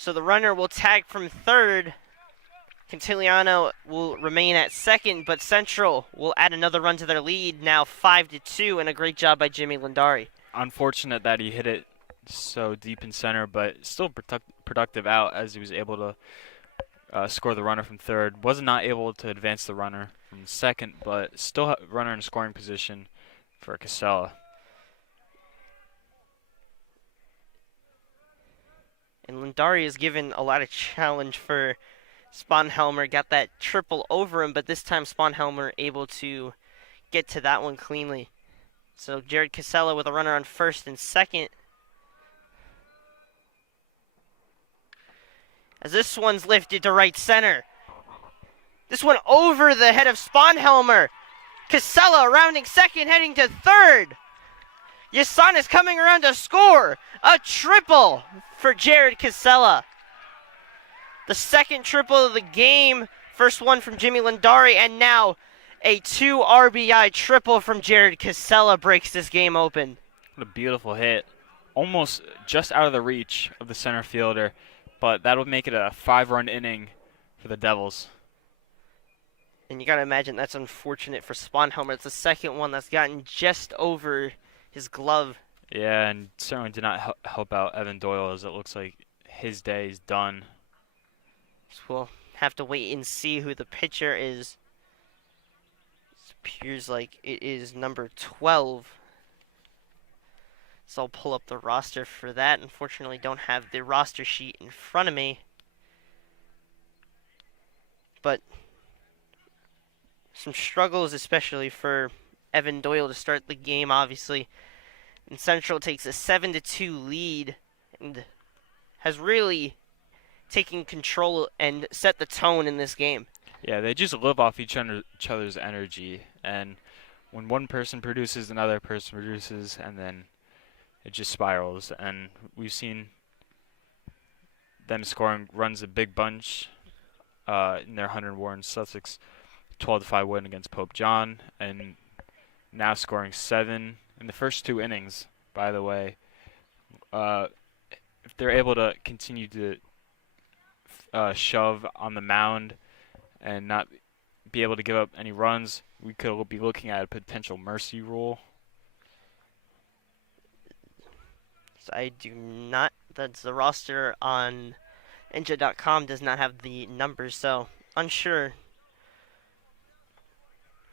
So the runner will tag from third. Quintiliano will remain at second, but Central will add another run to their lead, now 5-2, and a great job by Jimmy Lindari. Unfortunate that he hit it so deep in center, but still productive out as he was able to score the runner from third. Was not able to advance the runner from second, but still runner in scoring position for Casella. And Lindari is given a lot of challenge for Sponhelmer. Got that triple over him, but this time Sponhelmer able to get to that one cleanly. So Jared Casella with a runner on first and second. As this one's lifted to right center. This one over the head of Sponhelmer. Casella rounding second, heading to third. Yasan is coming around to score. A triple for Jared Casella. The second triple of the game. First one from Jimmy Lindari, and now a 2 RBI triple from Jared Casella breaks this game open. What a beautiful hit. Almost just out of the reach of the center fielder, but that'll make it a 5-run inning for the Devils. And you got to imagine that's unfortunate for Sponhelmer. It's the second one that's gotten just over his glove. Yeah, and certainly did not help out Evan Doyle, as it looks like his day is done. So we'll have to wait and see who the pitcher is. It appears like it is number 12. So I'll pull up the roster for that. Unfortunately, don't have the roster sheet in front of me. But some struggles, especially for Evan Doyle to start the game, obviously. And Central takes a 7-2 lead and has really taken control and set the tone in this game. Yeah, they just live off each other's energy, and when one person produces, another person produces, and then it just spirals. And we've seen them scoring runs a big bunch in their Hunterdon Warren Sussex 12-5 win against Pope John, and now scoring 7 in the first 2 innings, by the way. If they're able to continue to shove on the mound and not be able to give up any runs, we could be looking at a potential mercy rule. So I do not, that's the roster on Ninja.com does not have the numbers, so unsure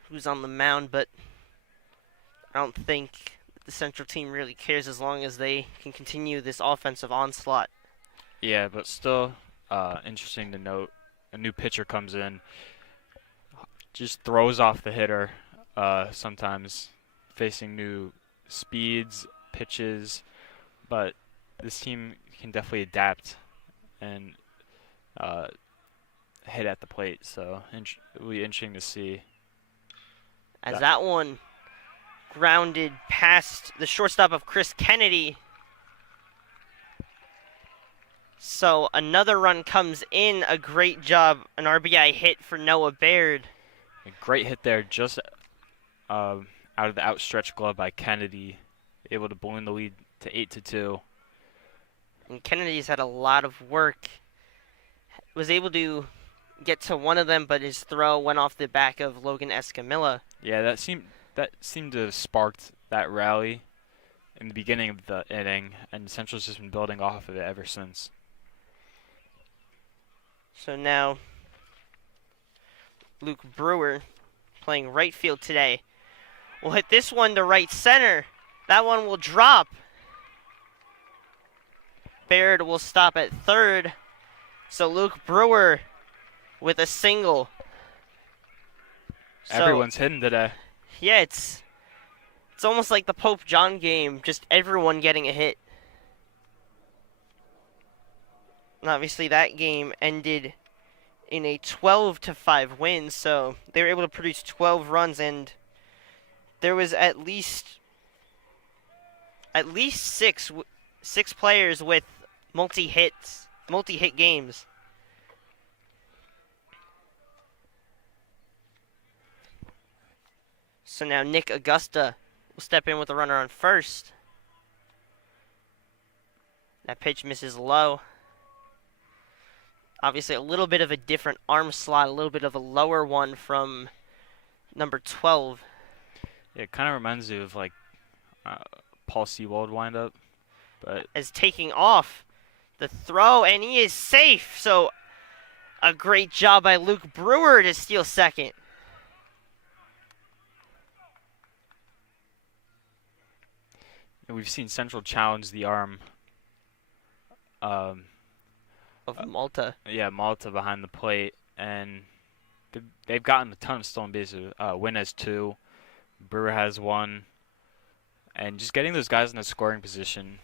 who's on the mound, but I don't think the Central team really cares as long as they can continue this offensive onslaught. Yeah, but still interesting to note, a new pitcher comes in, just throws off the hitter sometimes, facing new speeds, pitches, but this team can definitely adapt and hit at the plate, so it'll be interesting to see. As that one grounded past the shortstop of Chris Kennedy. So another run comes in. A great job. An RBI hit for Noah Baird. A great hit there, just out of the outstretched glove by Kennedy. Able to balloon the lead to 8-2. And Kennedy's had a lot of work. Was able to get to one of them, but his throw went off the back of Logan Escamilla. Yeah, that seemed to have sparked that rally in the beginning of the inning, and Central's just been building off of it ever since. So now, Luke Brewer, playing right field today, will hit this one to right center. That one will drop. Baird will stop at third. So Luke Brewer with a single. Everyone's hitting today. Yeah, it's almost like the Pope John game, just everyone getting a hit. And obviously that game ended in a 12-5 win, so they were able to produce 12 runs, and there was at least six players with multi-hit games. So now Nick Augusta will step in with a runner on first. That pitch misses low. Obviously, a little bit of a different arm slot, a little bit of a lower one from number 12. It kind of reminds you of like uh, Paul Sewald windup, but As taking off the throw, and he is safe. So a great job by Luke Brewer to steal second. we've seen Central challenge the arm. Um, Of Malta. yeah, Malta behind the plate, and they've gotten a ton of stolen bases. Wynn has 2, Brewer has 1, and just getting those guys in a scoring position.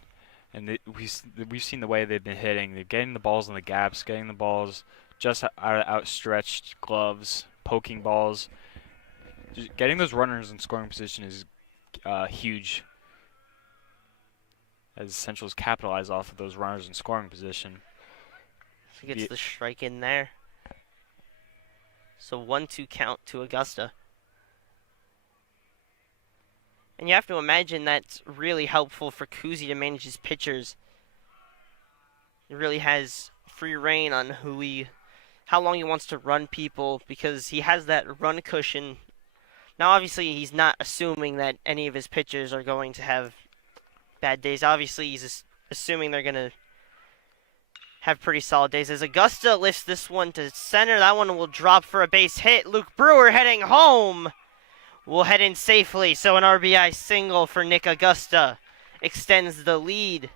And we've seen the way they've been hitting. They're getting the balls in the gaps, getting the balls just out of outstretched gloves, poking balls. Just getting those runners in scoring position is huge, as Central's capitalize off of those runners in scoring position. He gets the strike in there. So 1-2 count to Augusta. And you have to imagine that's really helpful for Kuzi to manage his pitchers. He really has free reign on how long he wants to run people, because he has that run cushion. Now, obviously, he's not assuming that any of his pitchers are going to have bad days. Obviously, he's assuming they're going to have pretty solid days. As Augusta lifts this one to center, that one will drop for a base hit. Luke Brewer heading home will head in safely. So an RBI single for Nick Augusta extends the lead.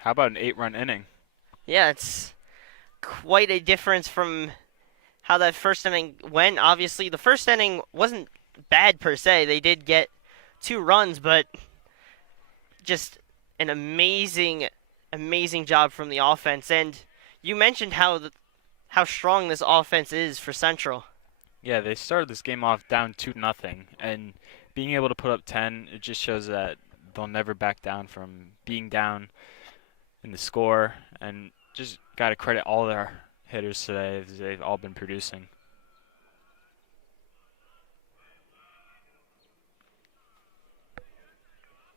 How about an 8-run inning? Yeah, it's quite a difference from how that first inning went. Obviously, the first inning wasn't bad per se. They did get 2 runs, but just an amazing job from the offense. And you mentioned how strong this offense is for Central. Yeah, they started this game off down 2-0, and being able to put up 10, it just shows that they'll never back down from being down in the score, and just got to credit all their hitters today, as they've all been producing.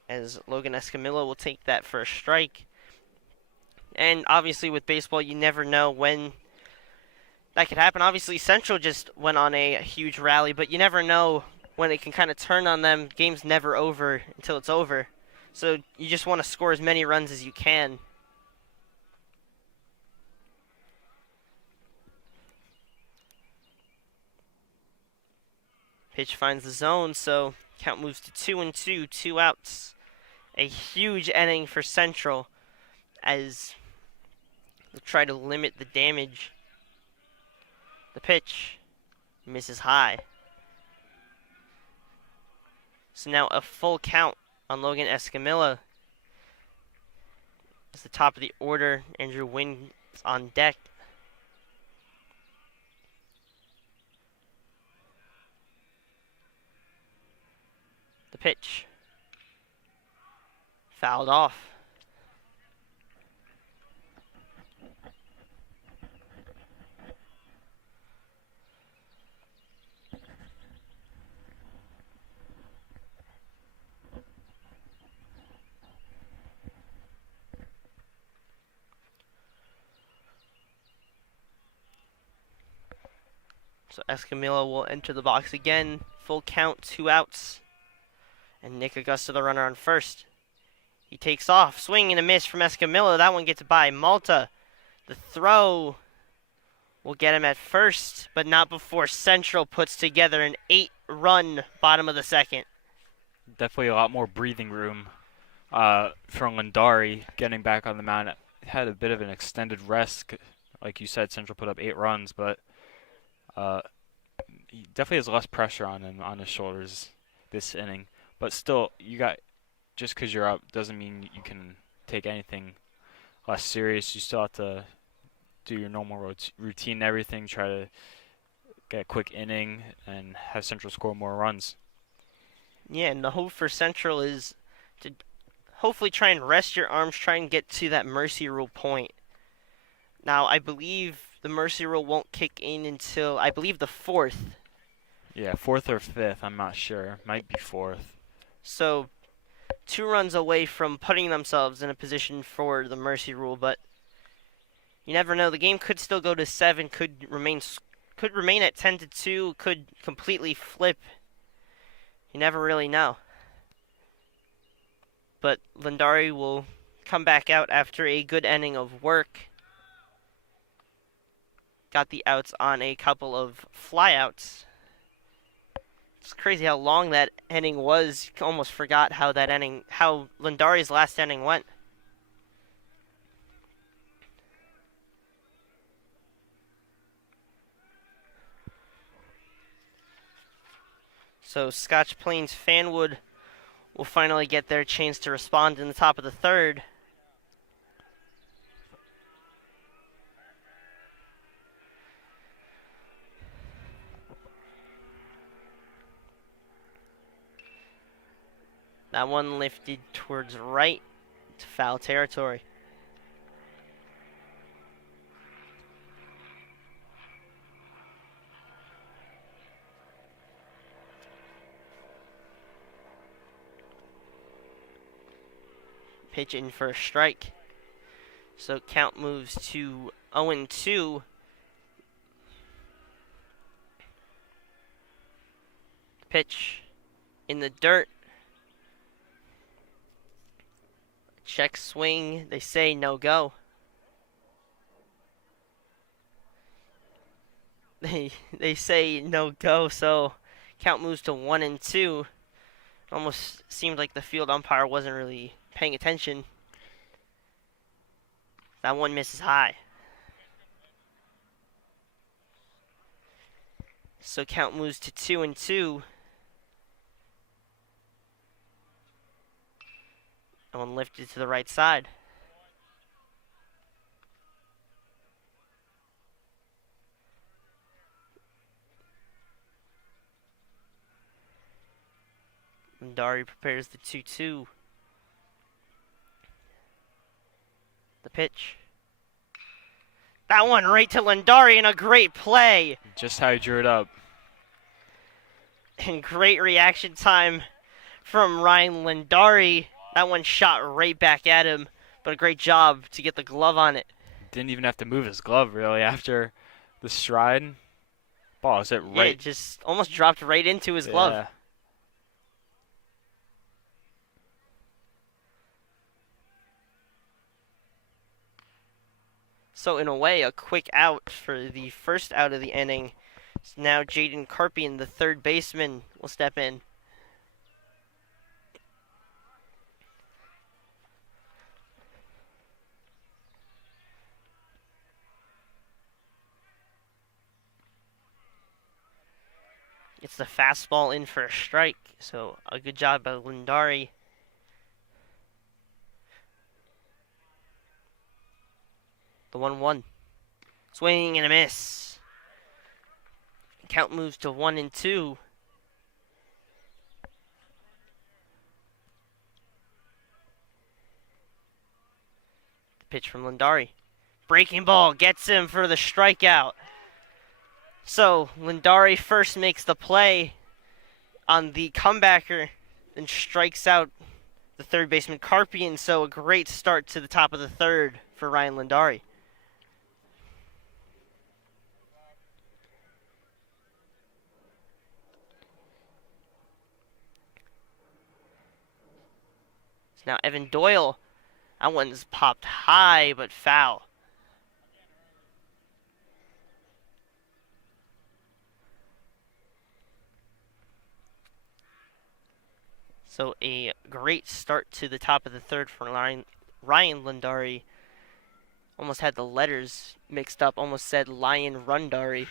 As Logan Escamilla will take that for a strike. And obviously with baseball, you never know when that could happen. Obviously, Central just went on a huge rally, but you never know when it can kind of turn on them. Game's never over until it's over. So you just want to score as many runs as you can. Pitch finds the zone, so count moves to 2-2, 2 outs. A huge inning for Central as they try to limit the damage. The pitch misses high. So now a full count on Logan Escamilla. It's the top of the order. Andrew Wynn is on deck. The pitch. Fouled off. So Escamilla will enter the box again. Full count, 2 outs. And Nick Augusta, the runner on first. He takes off. Swing and a miss from Escamilla. That one gets by Malta. The throw will get him at first, but not before Central puts together an 8-run bottom of the second. Definitely a lot more breathing room from Lindari getting back on the mound. It had a bit of an extended rest. Like you said, Central put up 8 runs, but he definitely has less pressure on him, on his shoulders this inning. But still, just because you're up doesn't mean you can take anything less serious. You still have to do your normal routine and everything, try to get a quick inning and have Central score more runs. Yeah, and the hope for Central is to hopefully try and rest your arms, try and get to that mercy rule point. Now, I believe the mercy rule won't kick in until, I believe, the 4th. Yeah, 4th or 5th, I'm not sure. Might be 4th. So 2 runs away from putting themselves in a position for the mercy rule, but you never know. The game could still go to 7, could remain at 10-2, could completely flip. You never really know. But Lindari will come back out after a good inning of work. Got the outs on a couple of flyouts. It's crazy how long that inning was. Almost forgot how Lindari's last inning went. So Scotch Plains Fanwood will finally get their chance to respond in the top of the 3rd. That one lifted towards right to foul territory. Pitch in for a strike. So count moves to 0-2. Pitch in the dirt. Check swing. They say no go. They say no go, so count moves to 1-2. Almost seemed like the field umpire wasn't really paying attention. That one misses high. So count moves to 2-2. That one lifted to the right side. Lindari prepares the 2-2. The pitch. That one right to Lindari in a great play. Just how he drew it up. And great reaction time from Ryan Lindari. That one shot right back at him, but a great job to get the glove on it. Didn't even have to move his glove, really, after the stride. Ball is it right? Yeah, it just almost dropped right into his glove. Yeah. So in a way, a quick out for the first out of the inning. So now Jaden Carpian, the 3rd baseman, will step in. It's the fastball in for a strike. So a good job by Lindari. The 1-1. Swing and a miss. Count moves to 1-2. The pitch from Lindari. Breaking ball gets him for the strikeout. So Lindari first makes the play on the comebacker, then strikes out the 3rd baseman Carpian. So a great start to the top of the 3rd for Ryan Lindari. Now Evan Doyle, that one's popped high but foul. So a great start to the top of the 3rd for Ryan Lindari. Almost had the letters mixed up, almost said Lion Rundari.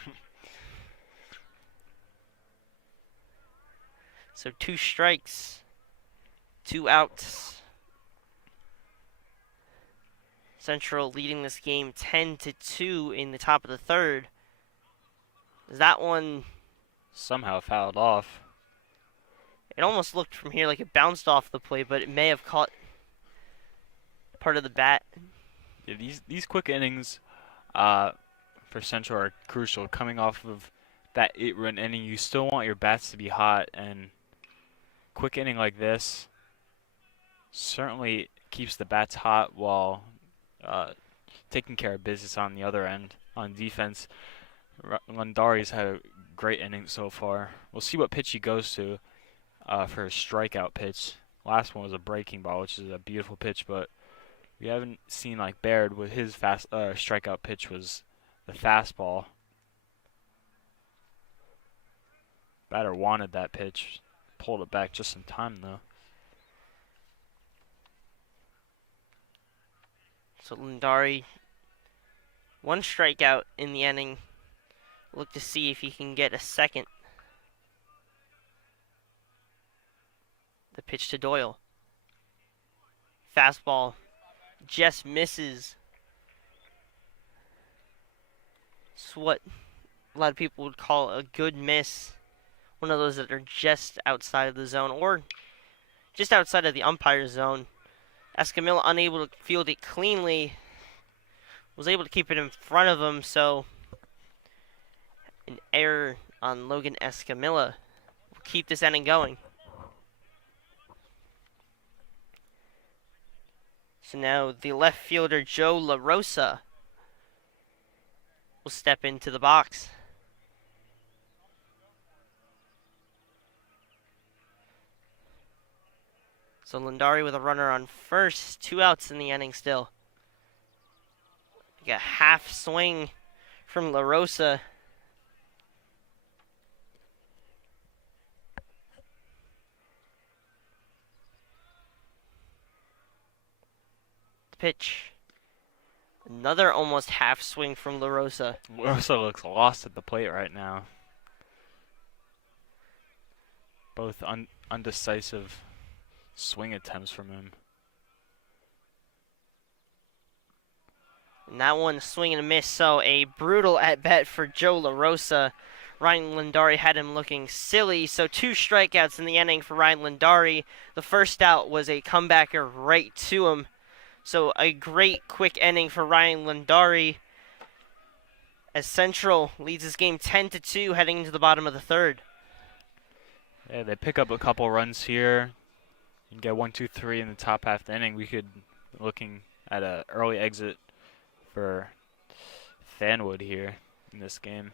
So 2 strikes, 2 outs. Central leading this game 10-2 in the top of the 3rd. That one Somehow fouled off. It almost looked from here like it bounced off the plate, but it may have caught part of the bat. Yeah, these quick innings for Central are crucial. Coming off of that 8-run inning, you still want your bats to be hot, and quick inning like this, certainly keeps the bats hot while taking care of business on the other end. On defense, Lundari's had a great inning so far. We'll see what pitch he goes to for his strikeout pitch. Last one was a breaking ball, which is a beautiful pitch, but we haven't seen like Baird with his fast strikeout pitch was the fastball. Batter wanted that pitch, pulled it back just in time though. So Lundari, one strikeout in the inning. Look to see if he can get a second. The pitch to Doyle. Fastball just misses. It's what a lot of people would call a good miss. One of those that are just outside of the zone or just outside of the umpire's zone. Escamilla unable to field it cleanly. Was able to keep it in front of him, so an error on Logan Escamilla will keep this inning going. So now the left fielder, Joe La Rosa, will step into the box. So Lundari with a runner on first, 2 outs in the inning still. Like a half swing from La Rosa. Pitch. Another almost half swing from La Rosa. La Rosa looks lost at the plate right now. Both undecisive swing attempts from him. And that one swing and a miss, so a brutal at bat for Joe La Rosa. Ryan Lundari had him looking silly, so 2 strikeouts in the inning for Ryan Lundari. The first out was a comebacker right to him. So a great quick inning for Ryan Lundari as Central leads this game 10-2 heading into the bottom of the third. Yeah, they pick up a couple runs here. You can get 1, 2, 3 in the top half of the inning. We could be looking at an early exit for Fanwood here in this game.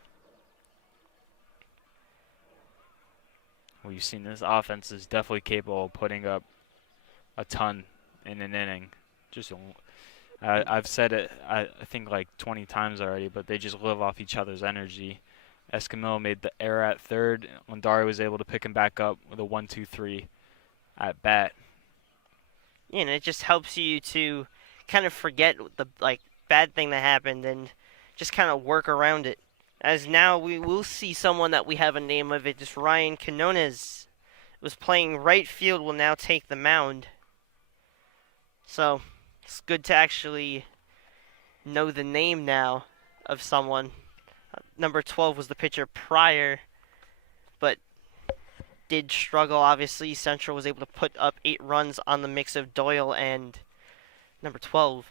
We've seen this offense is definitely capable of putting up a ton in an inning. Just I've said it, I think like 20 times already, but they just live off each other's energy. Escamilla made the error at third. Lundari was able to pick him back up with a 1, 2, 3 at bat. Yeah, and it just helps you to kind of forget the bad thing that happened and just kind of work around it. As now we will see someone that we have a name of it. Just Ryan Quinones was playing right field, will now take the mound. So it's good to actually know the name now of someone. Number 12 was the pitcher prior, but did struggle, obviously. Central was able to put up 8 runs on the mix of Doyle and number 12.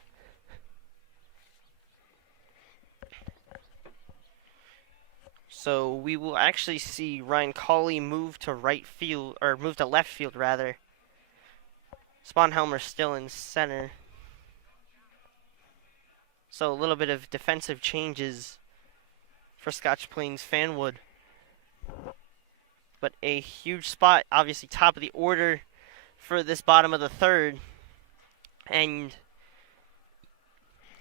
So we will actually see Ryan Cawley move to right field, or move to left field rather. Sponhelmer still in center. So a little bit of defensive changes for Scotch Plains Fanwood. But a huge spot, obviously top of the order for this bottom of the third. And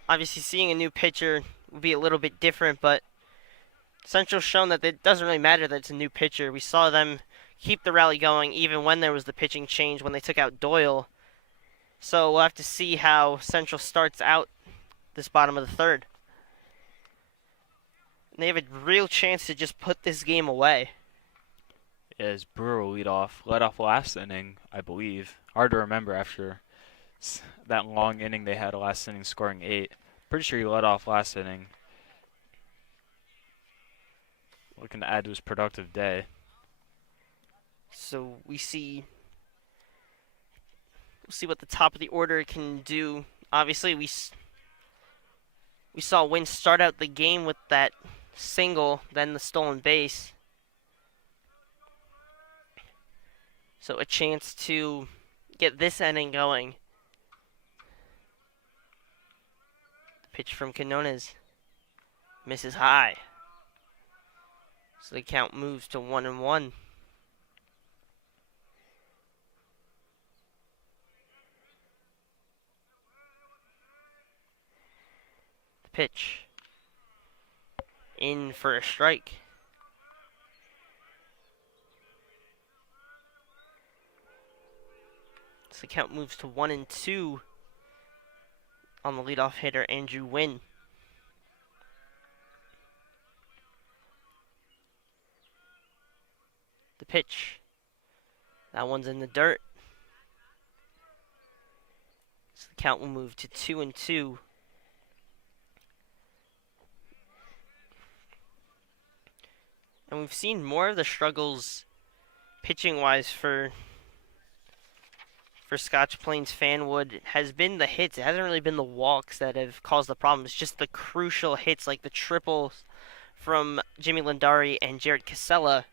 obviously seeing a new pitcher would be a little bit different, but Central's shown that it doesn't really matter that it's a new pitcher. We saw them keep the rally going even when there was the pitching change when they took out Doyle. So we'll have to see how Central starts out this bottom of the third. And they have a real chance to just put this game away. As Brewer will led off last inning, I believe. Hard to remember after that long inning they had last inning scoring 8. Pretty sure he led off last inning. Looking to add to his productive day. So we'll see what the top of the order can do. Obviously, we saw Wynn start out the game with that single, then the stolen base. So a chance to get this inning going. Pitch from Quinones. Misses high. So the count moves to 1-1. The pitch. In for a strike. So the count moves to 1-2 on the leadoff hitter, Andrew Wynn. The pitch. That one's in the dirt. So the count will move to 2-2. And we've seen more of the struggles pitching-wise for Scotch Plains Fanwood has been the hits. It hasn't really been the walks that have caused the problem. It's just the crucial hits like the triples from Jimmy Lindari and Jared Casella,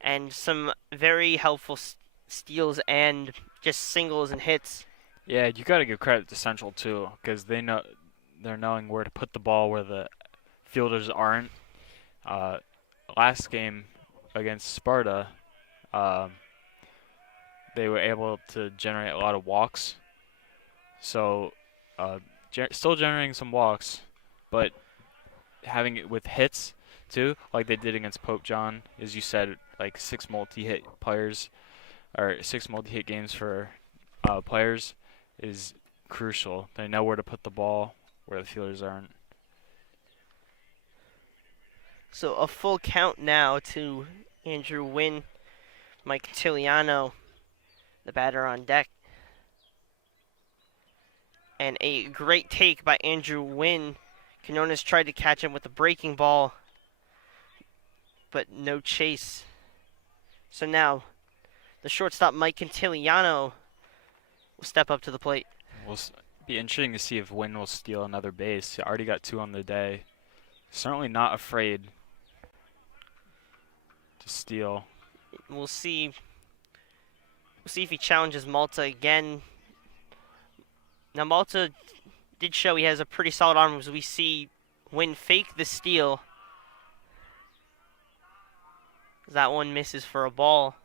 and some very helpful steals and just singles and hits. Yeah, you got to give credit to Central too, because they're knowing where to put the ball where the fielders aren't. Last game against Sparta, they were able to generate a lot of walks. So, still generating some walks, but having it with hits too, like they did against Pope John, as you said, like 6 multi-hit players, or 6 multi-hit games for players is crucial. They know where to put the ball where the fielders aren't. So a full count now to Andrew Wynn, Mike Tiliano, the batter on deck. And a great take by Andrew Wynn. Quinones tried to catch him with a breaking ball, but no chase. So now, the shortstop Mike Quintiliano will step up to the plate. Will be interesting to see if Wynn will steal another base. He already got 2 on the day. Certainly not afraid to steal. We'll see. We'll see if he challenges Malta again. Now Malta did show he has a pretty solid arm, as we see Wynn fake the steal. That one misses for a ball.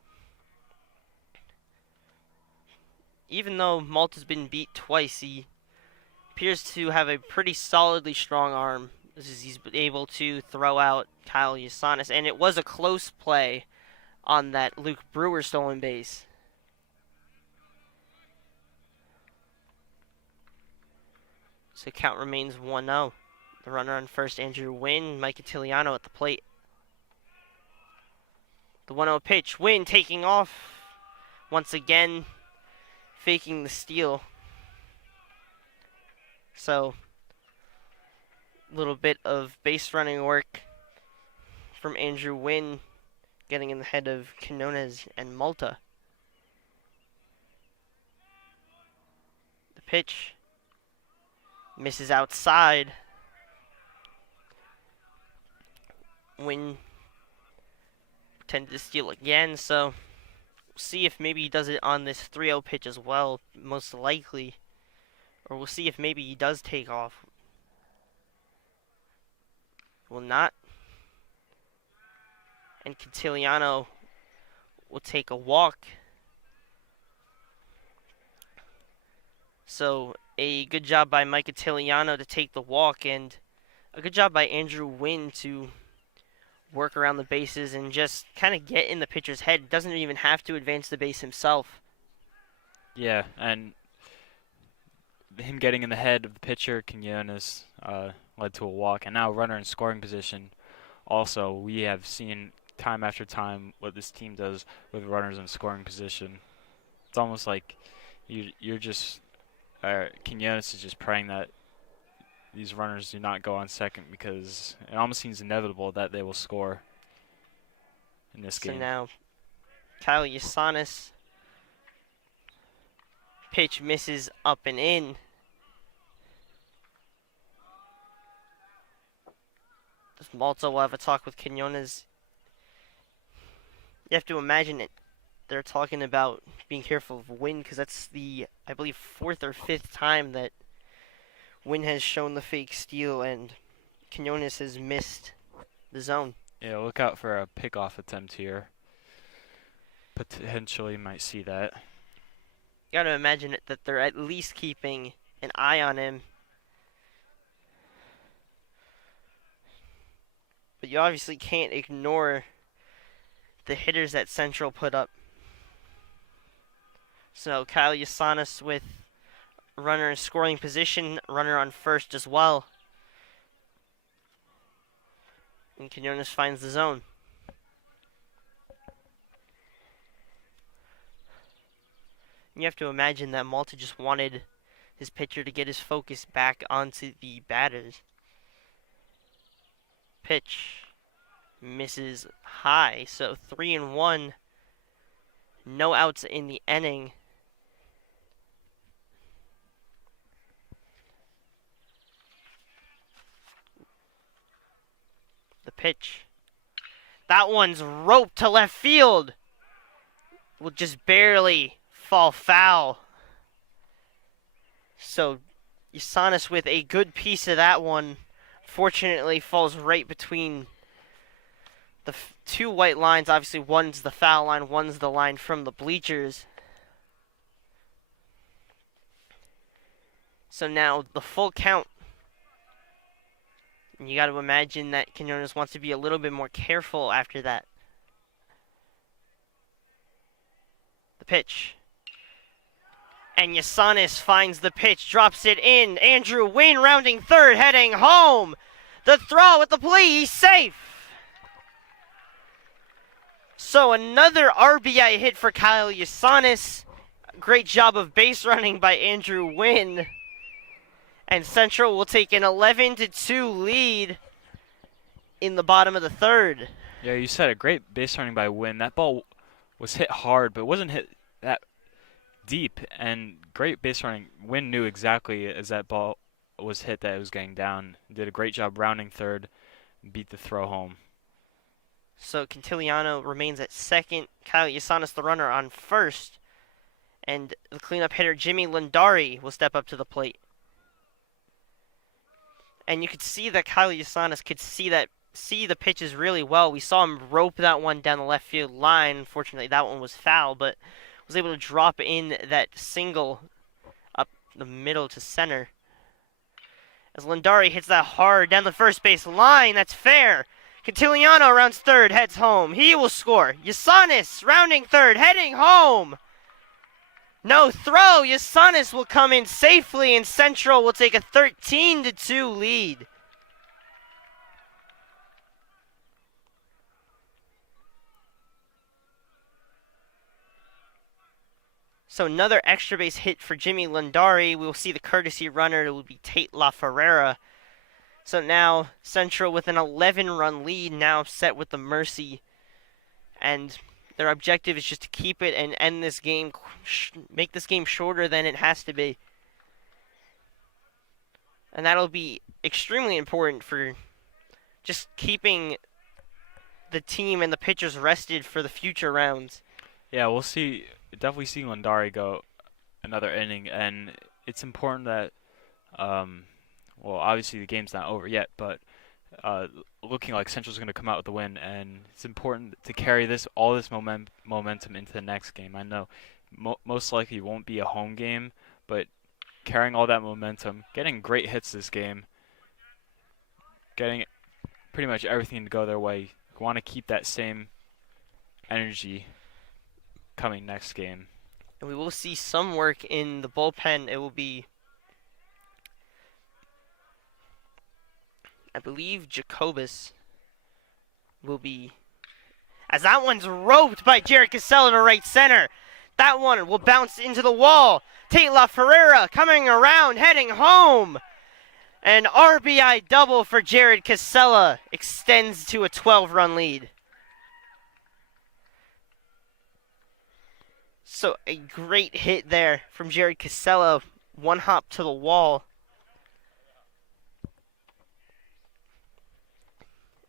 Even though Malta's been beat twice, he appears to have a pretty solidly strong arm. He's able to throw out Kyle Yasanis, and it was a close play on that Luke Brewer stolen base. So count remains 1-0. The runner on first, Andrew Wynn, Mike Quintiliano at the plate. The 1-0 pitch, Wynn taking off once again, faking the steal. So, a little bit of base running work from Andrew Wynn, getting in the head of Quinones and Malta. The pitch misses outside. Wynn pretended to steal again, so we'll see if maybe he does it on this 3-0 pitch as well, most likely. Or we'll see if maybe he does take off. Will not. And Quintiliano will take a walk. So a good job by Mike Quintiliano to take the walk, and a good job by Andrew Wynn to work around the bases and just kind of get in the pitcher's head. Doesn't even have to advance the base himself. Yeah, and him getting in the head of the pitcher, Quinones, led to a walk, and now runner in scoring position. Also, we have seen time after time what this team does with runners in scoring position. It's almost like you're just Quinones is just praying that these runners do not go on second, because it almost seems inevitable that they will score in this game. So now, Kyle Yasanis, pitch misses up and in. Malta will have a talk with Quinones. You have to imagine it. they're talking about being careful of Wynn because that's the, I believe, 4th or 5th time that Wynn has shown the fake steal and Quinones has missed the zone. Yeah, look out for a pickoff attempt here. Potentially might see that. You gotta imagine it, that they're at least keeping an eye on him. But you obviously can't ignore the hitters that Central put up. So Kyle Yasanis with runner in scoring position, runner on first as well. And Quinones finds the zone. You have to imagine that Malta just wanted his pitcher to get his focus back onto the batters. Pitch misses high, so 3-1. No outs in the inning. The pitch. That one's roped to left field. Will just barely fall foul. So Yasanis with a good piece of that one. Fortunately falls right between the two white lines. Obviously one's the foul line, one's the line from the bleachers. So now the full count. And you got to imagine that Quinones wants to be a little bit more careful after that. The pitch. And Yasanis finds the pitch, drops it in. Andrew Wynn rounding third, heading home. The throw at the plate, he's safe. So another RBI hit for Kyle Yasanis. Great job of base running by Andrew Wynn. And Central will take an 11-2 lead in the bottom of the third. Yeah, you said a great base running by Wynn. That ball was hit hard, but it wasn't hit that deep. And great base running. Wynn knew exactly as that ball was hit that it was getting down. Did a great job rounding third, beat the throw home. So Quintiliano remains at second. Kyle Yasanis, the runner, on first. And the cleanup hitter, Jimmy Lindari, will step up to the plate. And you could see that Kyle Yasanis could see the pitches really well. We saw him rope that one down the left field line. Unfortunately, that one was foul, but was able to drop in that single up the middle to center. As Lindari hits that hard down the first base line, that's fair. Quintiliano rounds third, heads home. He will score. Yasanis rounding third, heading home. No throw. Yasanis will come in safely, and Central will take a 13-2 lead. So another extra base hit for Jimmy Lindari. We will see the courtesy runner. It will be Tate LaFerrera. So now Central with an 11-run lead, now set with the mercy. And their objective is just to keep it and end this game, make this game shorter than it has to be. And that'll be extremely important for just keeping the team and the pitchers rested for the future rounds. Yeah, we'll see. Definitely see Lindari go another inning, and it's important that, well, obviously the game's not over yet, but looking like Central's going to come out with the win, and it's important to carry all this momentum into the next game. I know most likely it won't be a home game, but carrying all that momentum, getting great hits this game, getting pretty much everything to go their way. You want to keep that same energy coming next game. And we will see some work in the bullpen. It will be, I believe, Jacobus will be, as that one's roped by Jared Casella to right center. That one will bounce into the wall. Tate LaFerrera coming around, heading home. An RBI double for Jared Casella extends to a 12-run lead. So a great hit there from Jared Casella. One hop to the wall.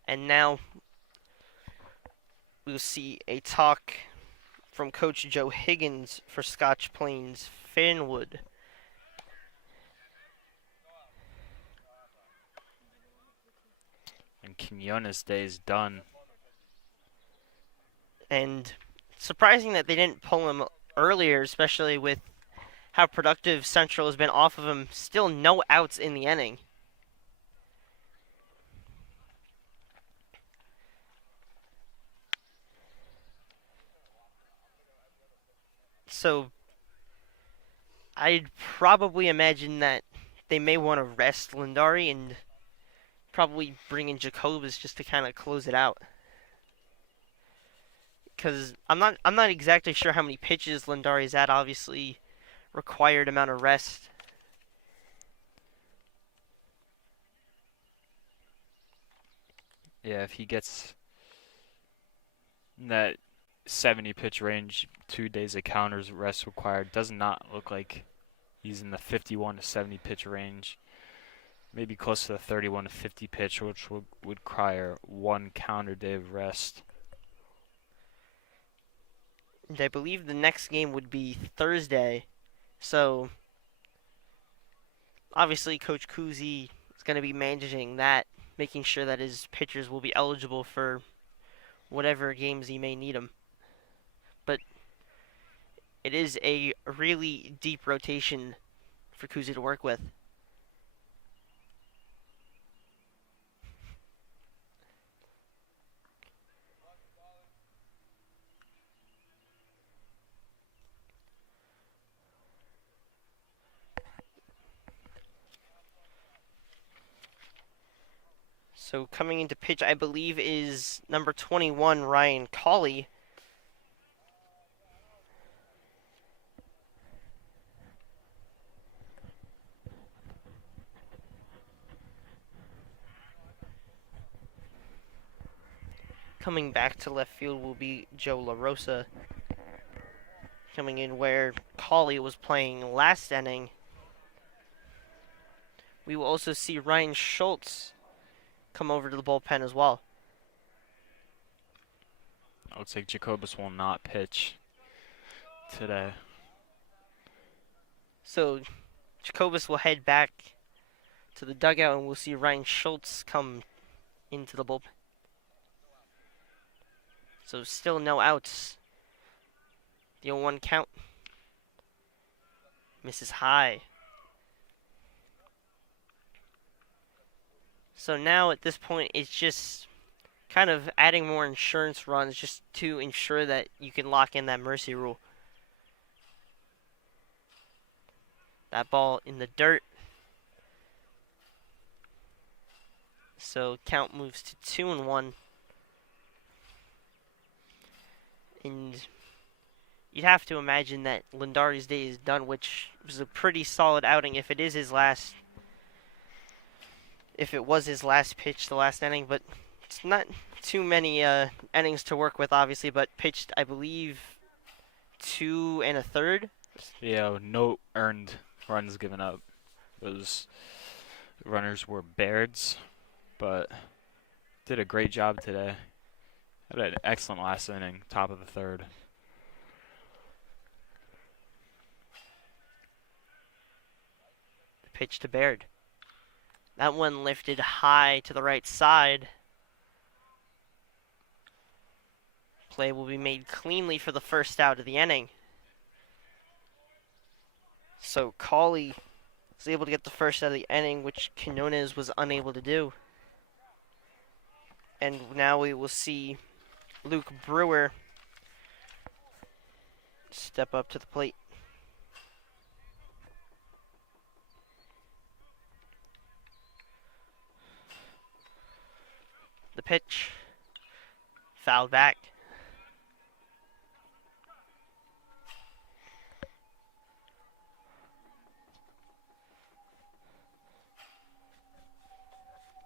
And now we'll see a talk from Coach Joe Higgins for Scotch Plains Fanwood. And Quinones Day is done. And surprising that they didn't pull him earlier, especially with how productive Central has been off of him. Still no outs in the inning. So I'd probably imagine that they may want to rest Lindari and probably bring in Jacobus just to kind of close it out. Because I'm not exactly sure how many pitches Lindari's at. Obviously, required amount of rest. Yeah, if he gets that 70 pitch range, 2 days of counters, rest required, does not look like he's in the 51 to 70 pitch range. Maybe close to the 31 to 50 pitch, which would require 1 counter day of rest. And I believe the next game would be Thursday. So, obviously, Coach Kuzi is going to be managing that, making sure that his pitchers will be eligible for whatever games he may need them. But it is a really deep rotation for Kuzi to work with. So coming into pitch, I believe, is number 21, Ryan Colley. Coming back to left field will be Joe LaRosa. Coming in where Colley was playing last inning. We will also see Ryan Schultz come over to the bullpen as well. I would say Jacobus will not pitch today. So Jacobus will head back to the dugout and we'll see Ryan Schultz come into the bullpen. So still no outs. The 0-1 count. Misses high. So now at this point it's just kind of adding more insurance runs just to ensure that you can lock in that mercy rule. That ball in the dirt. So count moves to 2-1. And you'd have to imagine that Lindari's day is done, which was a pretty solid outing if it was his last pitch, the last inning, but it's not too many innings to work with, obviously, but pitched, I believe, 2 1/3. Yeah, no earned runs given up. Those runners were Bairds, but did a great job today. Had an excellent last inning, top of the third. The pitch to Baird. That one lifted high to the right side. Play will be made cleanly for the first out of the inning. So Colley was able to get the first out of the inning, which Quinones was unable to do. And now we will see Luke Brewer step up to the plate. The pitch. Fouled back.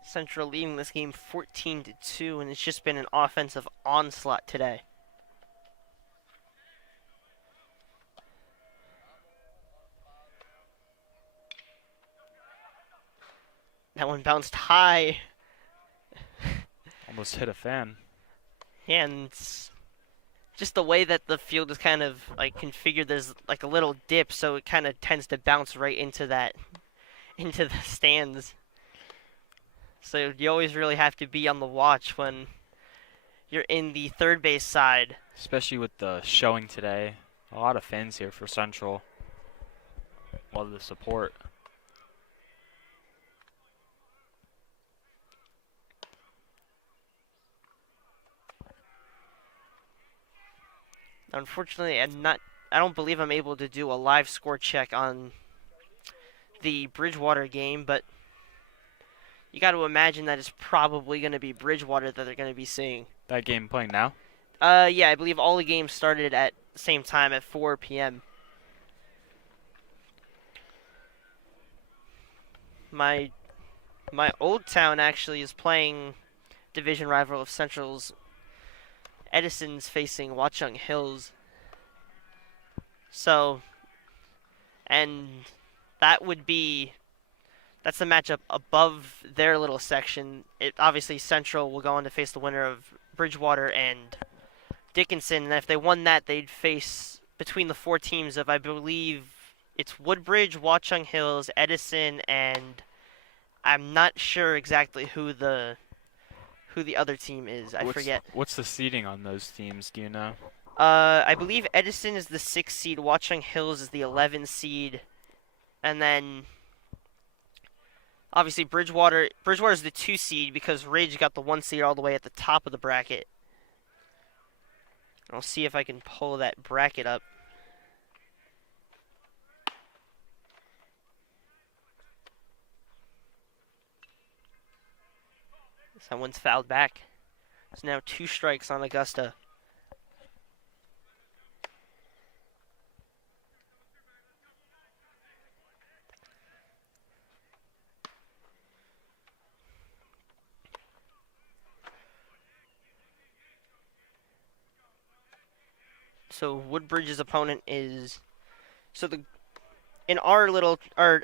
Central leading this game 14-2, and it's just been an offensive onslaught today. That one bounced high. Almost hit a fan. Yeah, and just just the way that the field is kind of like configured, there's like a little dip, so it kind of tends to bounce right into the stands. So you always really have to be on the watch when you're in the third base side. Especially with the showing today. A lot of fans here for Central. A lot of the support. Unfortunately, I don't believe I'm able to do a live score check on the Bridgewater game, but you got to imagine that it's probably going to be Bridgewater that they're going to be seeing. That game playing now? Yeah, I believe all the games started at the same time at 4 p.m. My old town actually is playing division rival of Central's. Edison's facing Watchung Hills. So, and that's the matchup above their little section. Obviously Central will go on to face the winner of Bridgewater and Dickinson, and if they won that, they'd face between the 4 teams of, I believe it's Woodbridge, Watchung Hills, Edison, and I'm not sure exactly who the other team is. I forget. What's the seeding on those teams? Do you know? I believe Edison is the 6th seed, Watchung Hills is the 11th seed, and then obviously Bridgewater is the 2 seed because Ridge got the 1 seed all the way at the top of the bracket. I'll see if I can pull that bracket up. Someone's fouled back. It's now 2 strikes on Augusta. So Woodbridge's opponent is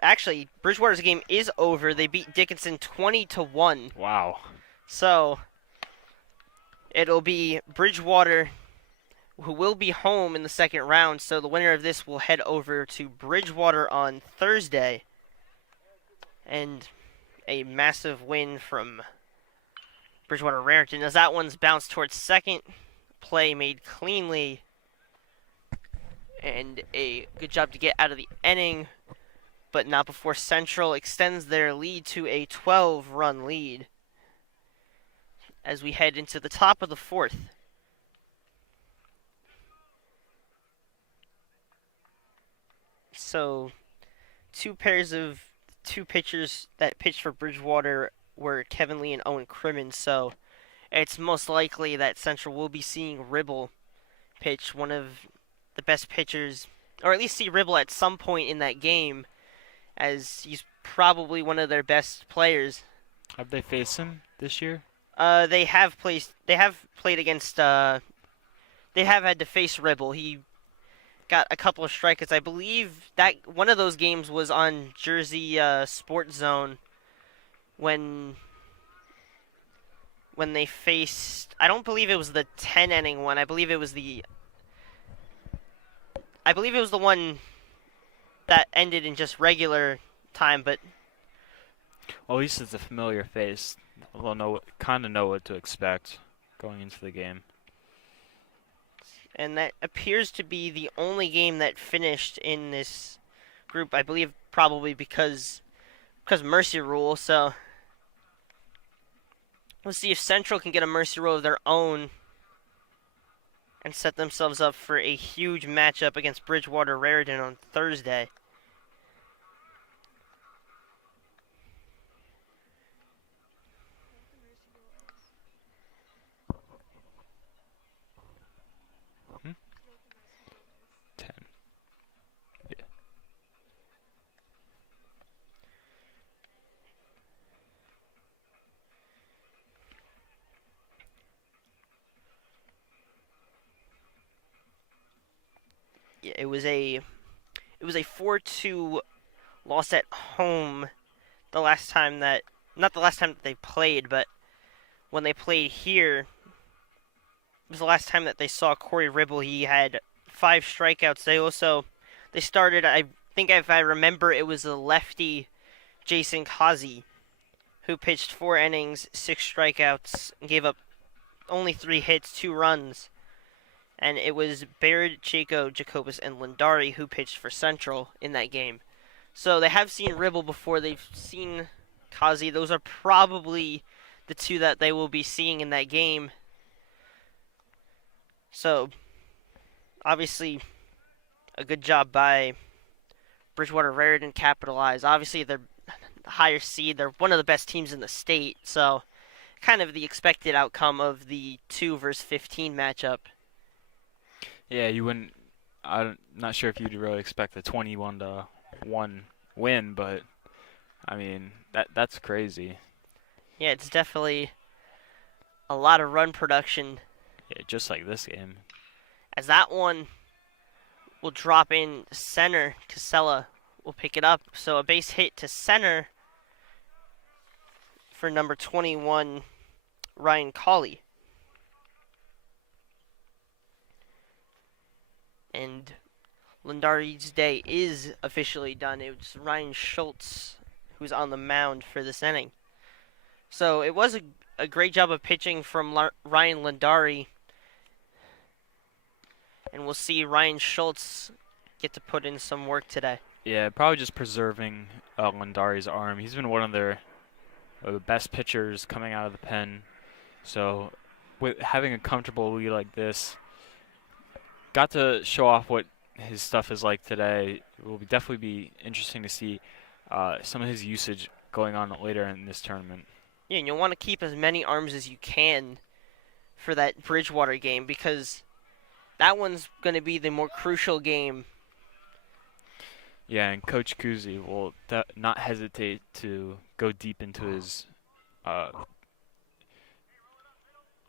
actually Bridgewater's game is over. They beat Dickinson 20-1. Wow. So it'll be Bridgewater who will be home in the second round. So the winner of this will head over to Bridgewater on Thursday. And a massive win from Bridgewater Raritan as that one's bounced towards second. Play made cleanly. And a good job to get out of the inning, but not before Central extends their lead to a 12-run lead as we head into the top of the 4th. So, 2 pitchers that pitched for Bridgewater were Kevin Lee and Owen Crimmins, so it's most likely that Central will be seeing Ribble pitch, one of the best pitchers, or at least see Ribble at some point in that game, as he's probably one of their best players. Have they faced him this year? They have played against. They have had to face Ribble. He got a couple of strikeouts. I believe that one of those games was on Jersey Sports Zone when they faced. I don't believe it was the 10-inning one. I believe it was the one that ended in just regular time, but Well, at least it's a familiar face. We'll kind of know what to expect going into the game. and that appears to be the only game that finished in this group. I believe probably because mercy rule. So we'll see if Central can get a mercy rule of their own and set themselves up for a huge matchup against Bridgewater Raritan on Thursday. Yeah, it was a 4-2 loss at home not the last time that they played, but when they played here was the last time that they saw Corey Ribble. He had 5 strikeouts. They started, I think if I remember, it was a lefty, Jason Kazi, who pitched 4 innings, 6 strikeouts, and gave up only 3 hits, 2 runs. And it was Baird, Chaco, Jacobus, and Lindari who pitched for Central in that game. So they have seen Ribble before. They've seen Kazi. Those are probably the 2 that they will be seeing in that game. So, obviously, a good job by Bridgewater Raritan capitalize. Obviously, they're the higher seed. They're one of the best teams in the state. So, kind of the expected outcome of the 2 versus 15 matchup. Yeah, you wouldn't. I'm not sure if you'd really expect a 21-1 win, but I mean that's crazy. Yeah, it's definitely a lot of run production. Yeah, just like this game. As that one will drop in center, Casella will pick it up. So a base hit to center for number 21, Ryan Cawley. And Lindari's day is officially done. It was Ryan Schultz who's on the mound for this inning. So it was a great job of pitching from Ryan Lindari. And we'll see Ryan Schultz get to put in some work today. Yeah, probably just preserving Lindari's arm. He's been one of their the best pitchers coming out of the pen. So with having a comfortable lead like this, got to show off what his stuff is like today. It will definitely be interesting to see some of his usage going on later in this tournament. Yeah, and you'll want to keep as many arms as you can for that Bridgewater game because that one's going to be the more crucial game. Yeah, and Coach Kuzi will not hesitate to go deep into his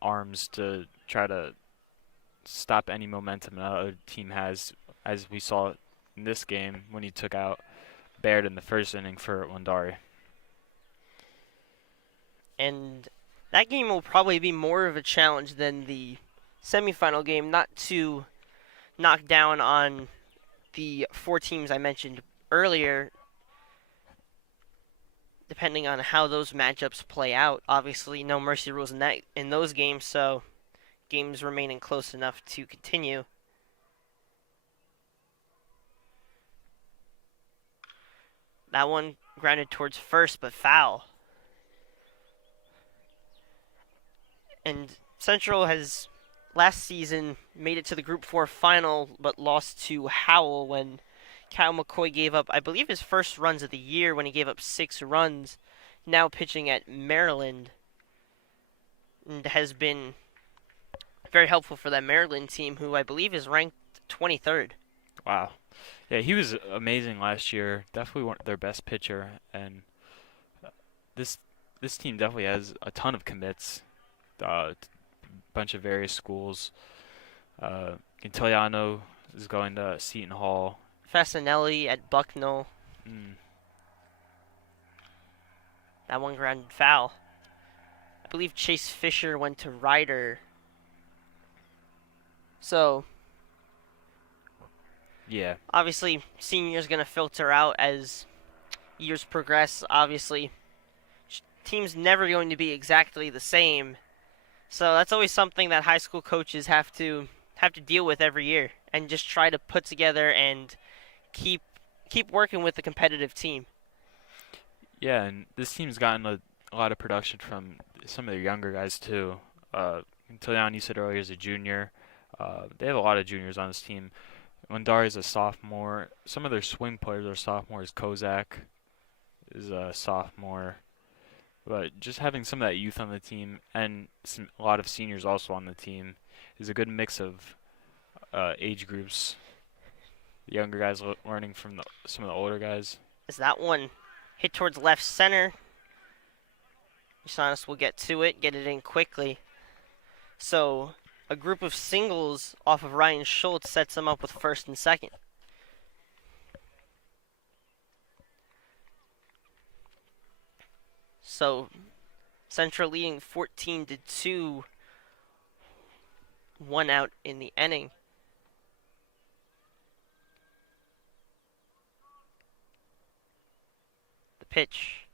arms to try to stop any momentum that other team has, as we saw in this game when he took out Baird in the first inning for Lindari. And that game will probably be more of a challenge than the semifinal game, not to knock down on the 4 teams I mentioned earlier, depending on how those matchups play out. Obviously, no mercy rules in those games, so games remaining close enough to continue. That one grounded towards first, but foul. And Central has last season made it to the Group 4 final, but lost to Howell when Cal McCoy gave up, I believe, his first runs of the year when he gave up 6 runs. Now pitching at Maryland, and has been very helpful for that Maryland team, who I believe is ranked 23rd. Wow. Yeah, he was amazing last year. Definitely their best pitcher, and this team definitely has a ton of commits. Bunch of various schools. Quintiliano is going to Seton Hall. Fasanelli at Bucknell. That one grounded foul. I believe Chase Fisher went to Ryder. So, yeah, obviously, seniors going to filter out as years progress. Obviously, teams never going to be exactly the same. So that's always something that high school coaches have to deal with every year, and just try to put together and keep working with the competitive team. Yeah, and this team's gotten a lot of production from some of their younger guys too. Quintiliano, you said earlier, is a junior. They have a lot of juniors on this team. Lindari is a sophomore. Some of their swing players are sophomores. Kozak is a sophomore. But just having some of that youth on the team and a lot of seniors also on the team is a good mix of age groups. The younger guys learning from some of the older guys. As that one hit towards left center, Usanis will get to it, get it in quickly. So a group of singles off of Ryan Schultz sets him up with first and second. So Central leading 14-2 1 out in the inning. The pitch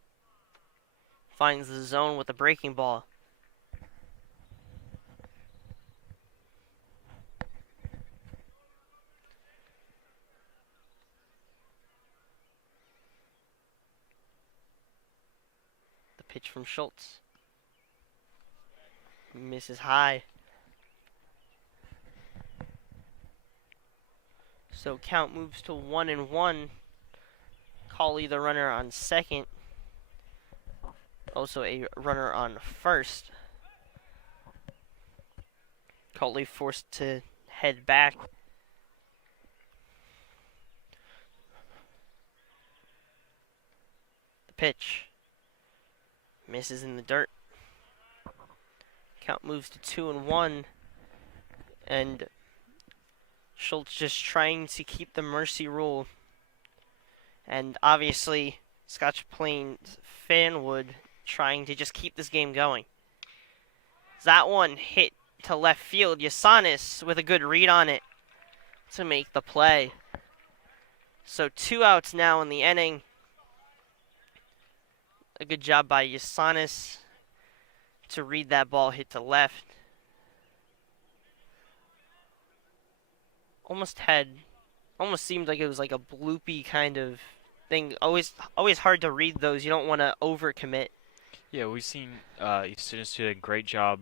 finds the zone with a breaking ball. The pitch from Schultz misses high. So count moves to 1-1. Cawley the runner on second. Also a runner on first. Cawley forced to head back. The pitch misses in the dirt. Count moves to 2-1. And Schultz just trying to keep the mercy rule. And obviously, Scotch Plains Fanwood trying to just keep this game going. That one hit to left field. Yasanis with a good read on it to make the play. So 2 outs now in the inning. A good job by Yasanis to read that ball hit to left. Almost seemed like it was like a bloopy kind of thing. Always hard to read those. You don't want to overcommit. Yeah, we've seen Easton did a great job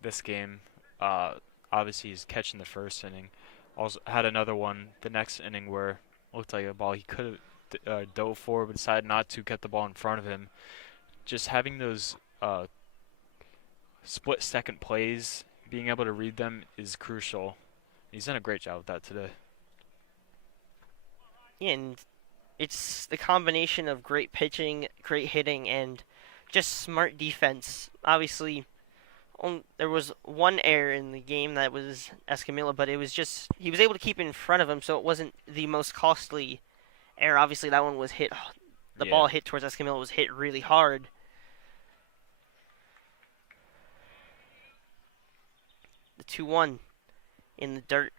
this game. Obviously, he's catching the first inning. Also had another one the next inning where it looked like a ball he could have dove for, but decided not to, get the ball in front of him. Just having those split-second plays, being able to read them is crucial. He's done a great job with that today. Yeah, and it's the combination of great pitching, great hitting, and just smart defense. Obviously, there was one error in the game that was Escamilla, but it was just he was able to keep it in front of him, so it wasn't the most costly error. Obviously, that one was hit. The ball hit towards Escamilla was hit really hard. The 2-1 in the dirt.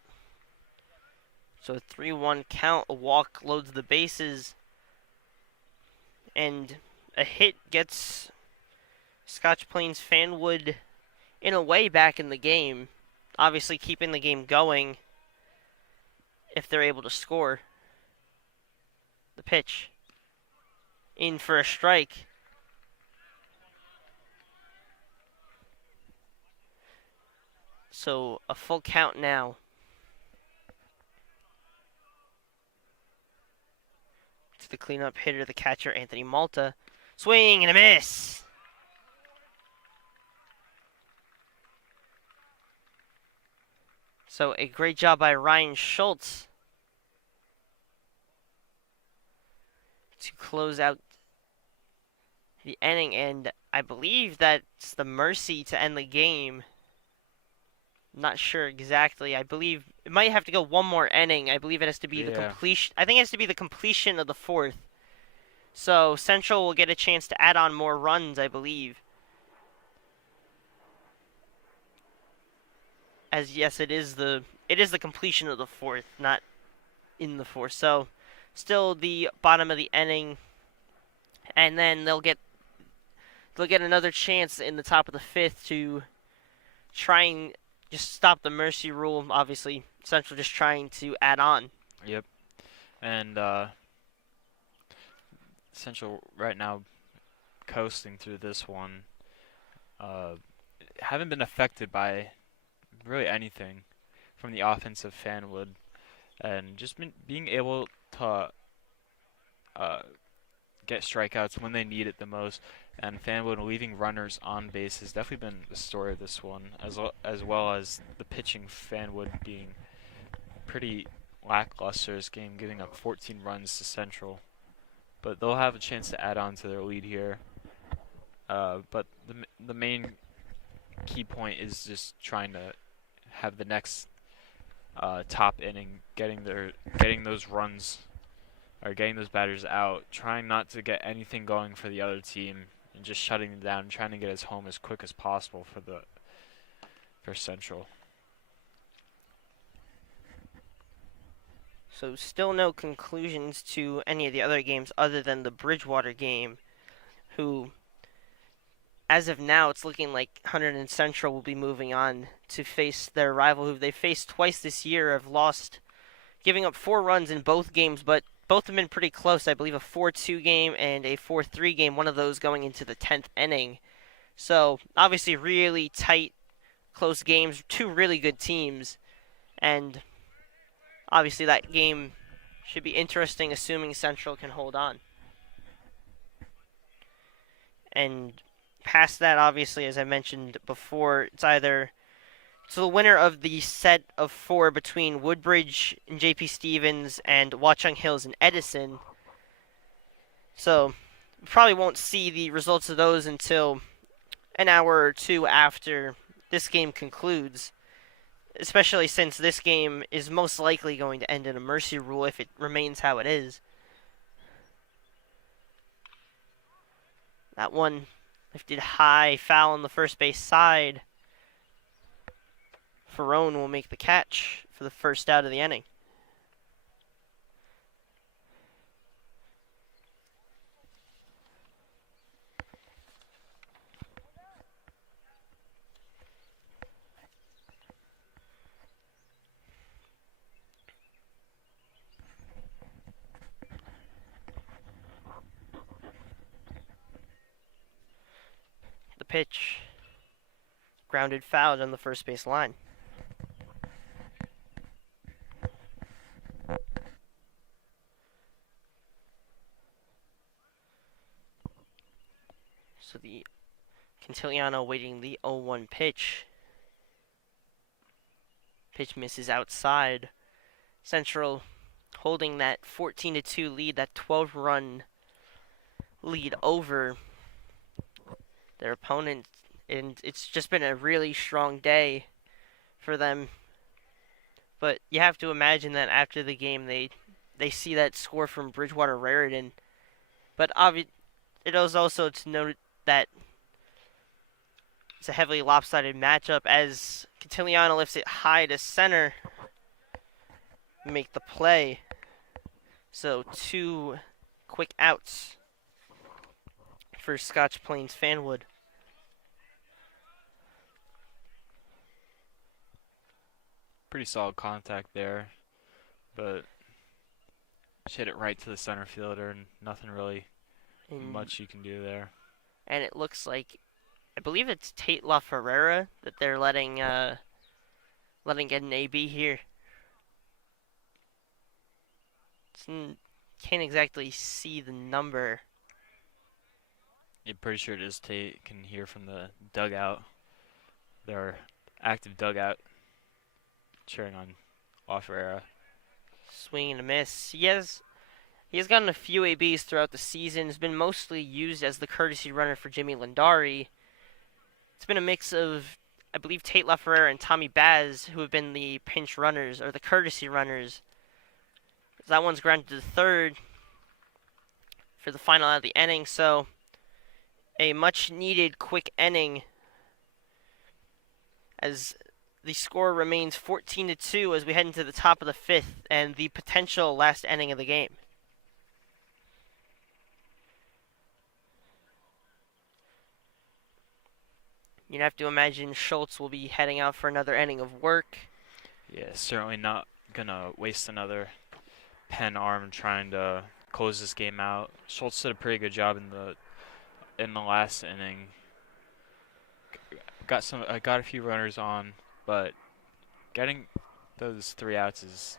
So a 3-1 count, a walk loads the bases, and a hit gets Scotch Plains Fanwood in a way back in the game. Obviously keeping the game going if they're able to score. The pitch in for a strike. So a full count now. To the cleanup hitter, the catcher, Anthony Malta. Swing and a miss. So a great job by Ryan Schultz to close out the inning, and I believe that's the mercy to end the game. Not sure exactly. I believe it might have to go one more inning. I believe it has to be the completion. I think it has to be the completion of the 4th. So Central will get a chance to add on more runs, I believe. As yes, it is the completion of the 4th, not in the 4th. So still the bottom of the inning, and then they'll get another chance in the top of the 5th to try and just stop the mercy rule. Obviously, Central just trying to add on. Yep. And Central right now coasting through this one. Haven't been affected by really anything from the offensive Fanwood. And just being able to get strikeouts when they need it the most. And Fanwood leaving runners on base has definitely been the story of this one, as well as the pitching Fanwood being pretty lackluster this game, giving up 14 runs to Central. But they'll have a chance to add on to their lead here. But the main key point is just trying to have the next top inning, getting those runs, or getting those batters out, trying not to get anything going for the other team, and just shutting them down, and trying to get us home as quick as possible for Central. So still no conclusions to any of the other games other than the Bridgewater game, who, as of now, it's looking like Hunterdon Central will be moving on to face their rival, who they faced twice this year, have lost, giving up 4 runs in both games, but both have been pretty close. I believe a 4-2 game and a 4-3 game, one of those going into the 10th inning. So, obviously really tight, close games, 2 really good teams, and obviously that game should be interesting, assuming Central can hold on. And past that, obviously, as I mentioned before, it's the winner of the set of 4 between Woodbridge and JP Stevens and Watchung Hills and Edison. So we probably won't see the results of those until an hour or 2 after this game concludes, especially since this game is most likely going to end in a mercy rule if it remains how it is. That one lifted high, foul on the first base side. Ferrone will make the catch for the first out of the inning. The pitch, grounded foul on the first base line. So the Cantiliano waiting the 0-1 pitch. Pitch misses outside. Central holding that 14-2 lead, that 12-run lead over their opponent, and it's just been a really strong day for them. But you have to imagine that after the game they see that score from Bridgewater Raritan. But it is also to note that it's a heavily lopsided matchup as Cantiliano lifts it high to center, make the play. So 2 quick outs for Scotch Plains Fanwood. Pretty solid contact there, but just hit it right to the center fielder, and nothing really much you can do there. And it looks like, I believe it's Tate La Ferrera that they're letting get an AB here. Can't exactly see the number. You're pretty sure it is Tate. Can hear from the dugout, their active dugout, cheering on La Ferrera. Swing and a miss. He has gotten a few ABs throughout the season. Has been mostly used as the courtesy runner for Jimmy Lindari. It's been a mix of, I believe, Tate La Ferrera and Tommy Baz, who have been the pinch runners, or the courtesy runners. That one's grounded to third for the final out of the inning, so a much-needed quick inning as the score remains 14-2 as we head into the top of the 5th and the potential last inning of the game. You'd have to imagine Schultz will be heading out for another inning of work. Yeah, certainly not gonna waste another pen arm trying to close this game out. Schultz did a pretty good job in the last inning. Got a few runners on, but getting those 3 outs is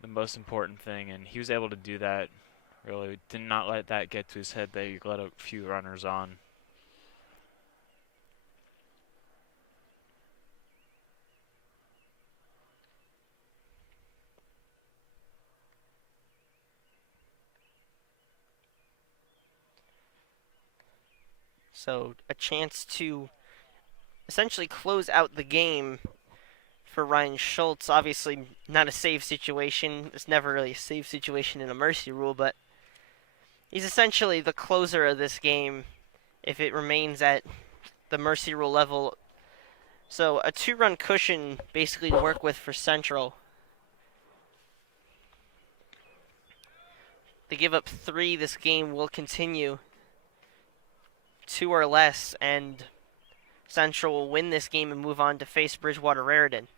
the most important thing, and he was able to do that. Really did not let that get to his head that he let a few runners on. So a chance to essentially close out the game for Ryan Schultz. Obviously not a save situation. It's never really a save situation in a mercy rule, but he's essentially the closer of this game if it remains at the mercy rule level. So a 2-run cushion basically to work with for Central. They give up 3. This game will continue. 2 or less, and Central will win this game and move on to face Bridgewater Raritan.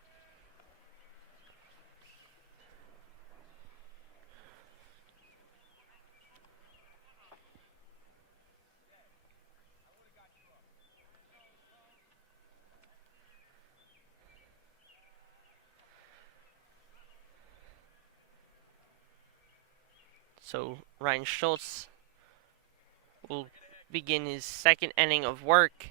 So Ryan Schultz will begin his second inning of work.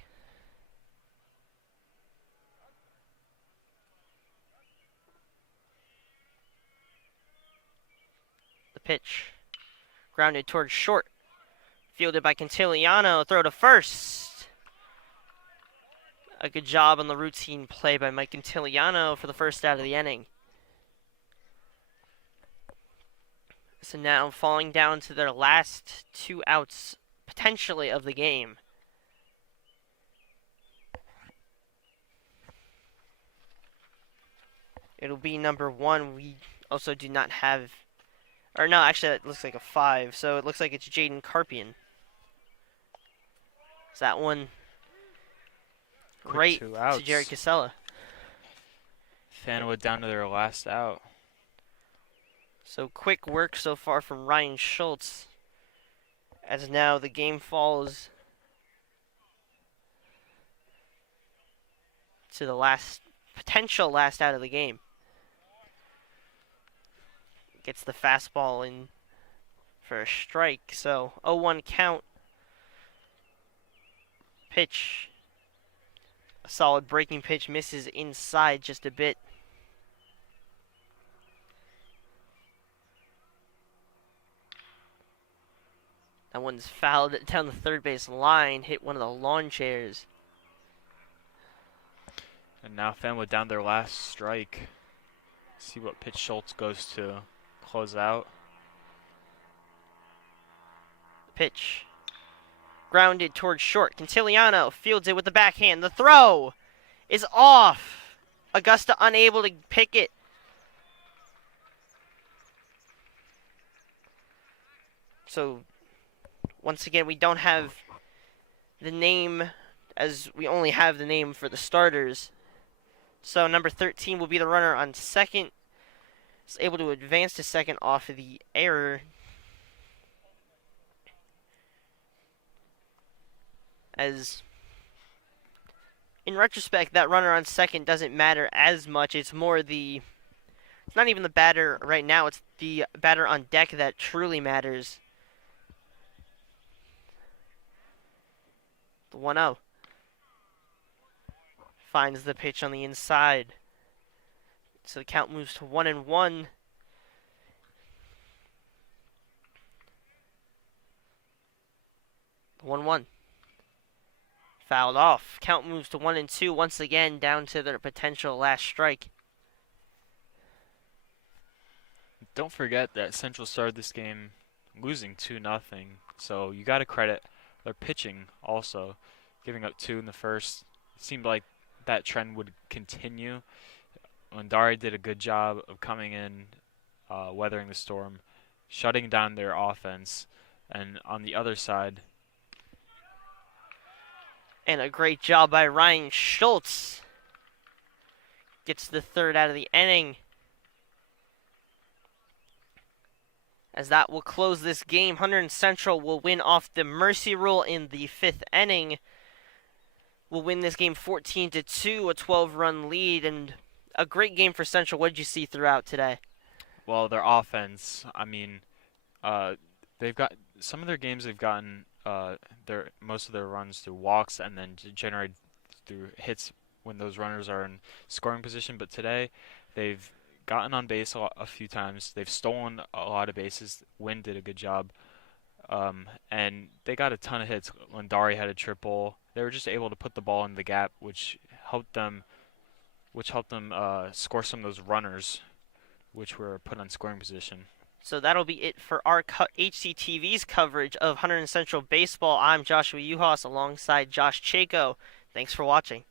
The pitch. Grounded towards short. Fielded by Cantiliano. Throw to first. A good job on the routine play by Mike Cantiliano for the first out of the inning. So now falling down to their last 2 outs, potentially, of the game. It'll be number 1. We also do not have... Or no, actually, it looks like a 5. So it looks like it's Jaden Carpian. Is that one great to Jared Casella? Fanwood down to their last out. So quick work so far from Ryan Schultz. As now the game falls to the potential last out of the game. Gets the fastball in for a strike. So 0-1 count. Pitch. A solid breaking pitch, misses inside just a bit. That one's fouled down the third base line, hit one of the lawn chairs. And now Fanwood down their last strike. See what pitch Schultz goes to close out. Pitch. Grounded towards short. Cantiliano fields it with the backhand. The throw is off. Augusta unable to pick it. So, once again, we don't have the name, as we only have the name for the starters. So, number 13 will be the runner on second. Is able to advance to second off of the error. As, in retrospect, that runner on second doesn't matter as much. It's more it's not even the batter right now. It's the batter on deck that truly matters. The 1-0. Finds the pitch on the inside. So the count moves to 1-1. The 1-1. Fouled off. Count moves to 1-2. Once again, down to their potential last strike. Don't forget that Central started this game losing 2-0. So you got to credit their pitching also. Giving up 2 in the first. It seemed like that trend would continue. Lindari did a good job of coming in, weathering the storm, shutting down their offense. And on the other side... And a great job by Ryan Schultz. Gets the third out of the inning. As that will close this game. Hunterdon Central will win off the mercy rule in the 5th inning. Will win this game 14-2, a 12-run lead, and a great game for Central. What did you see throughout today? Well, their offense, I mean, they've got some of their games they've gotten most of their runs through walks and then generate through hits when those runners are in scoring position. But today, they've gotten on base a few times. They've stolen a lot of bases. Wynn did a good job. And they got a ton of hits. Lindari had a triple. They were just able to put the ball in the gap, which helped them score some of those runners, which were put on scoring position. So that'll be it for our HCTV's coverage of Hunterdon Central Baseball. I'm Joshua Uhas alongside Josh Chayko. Thanks for watching.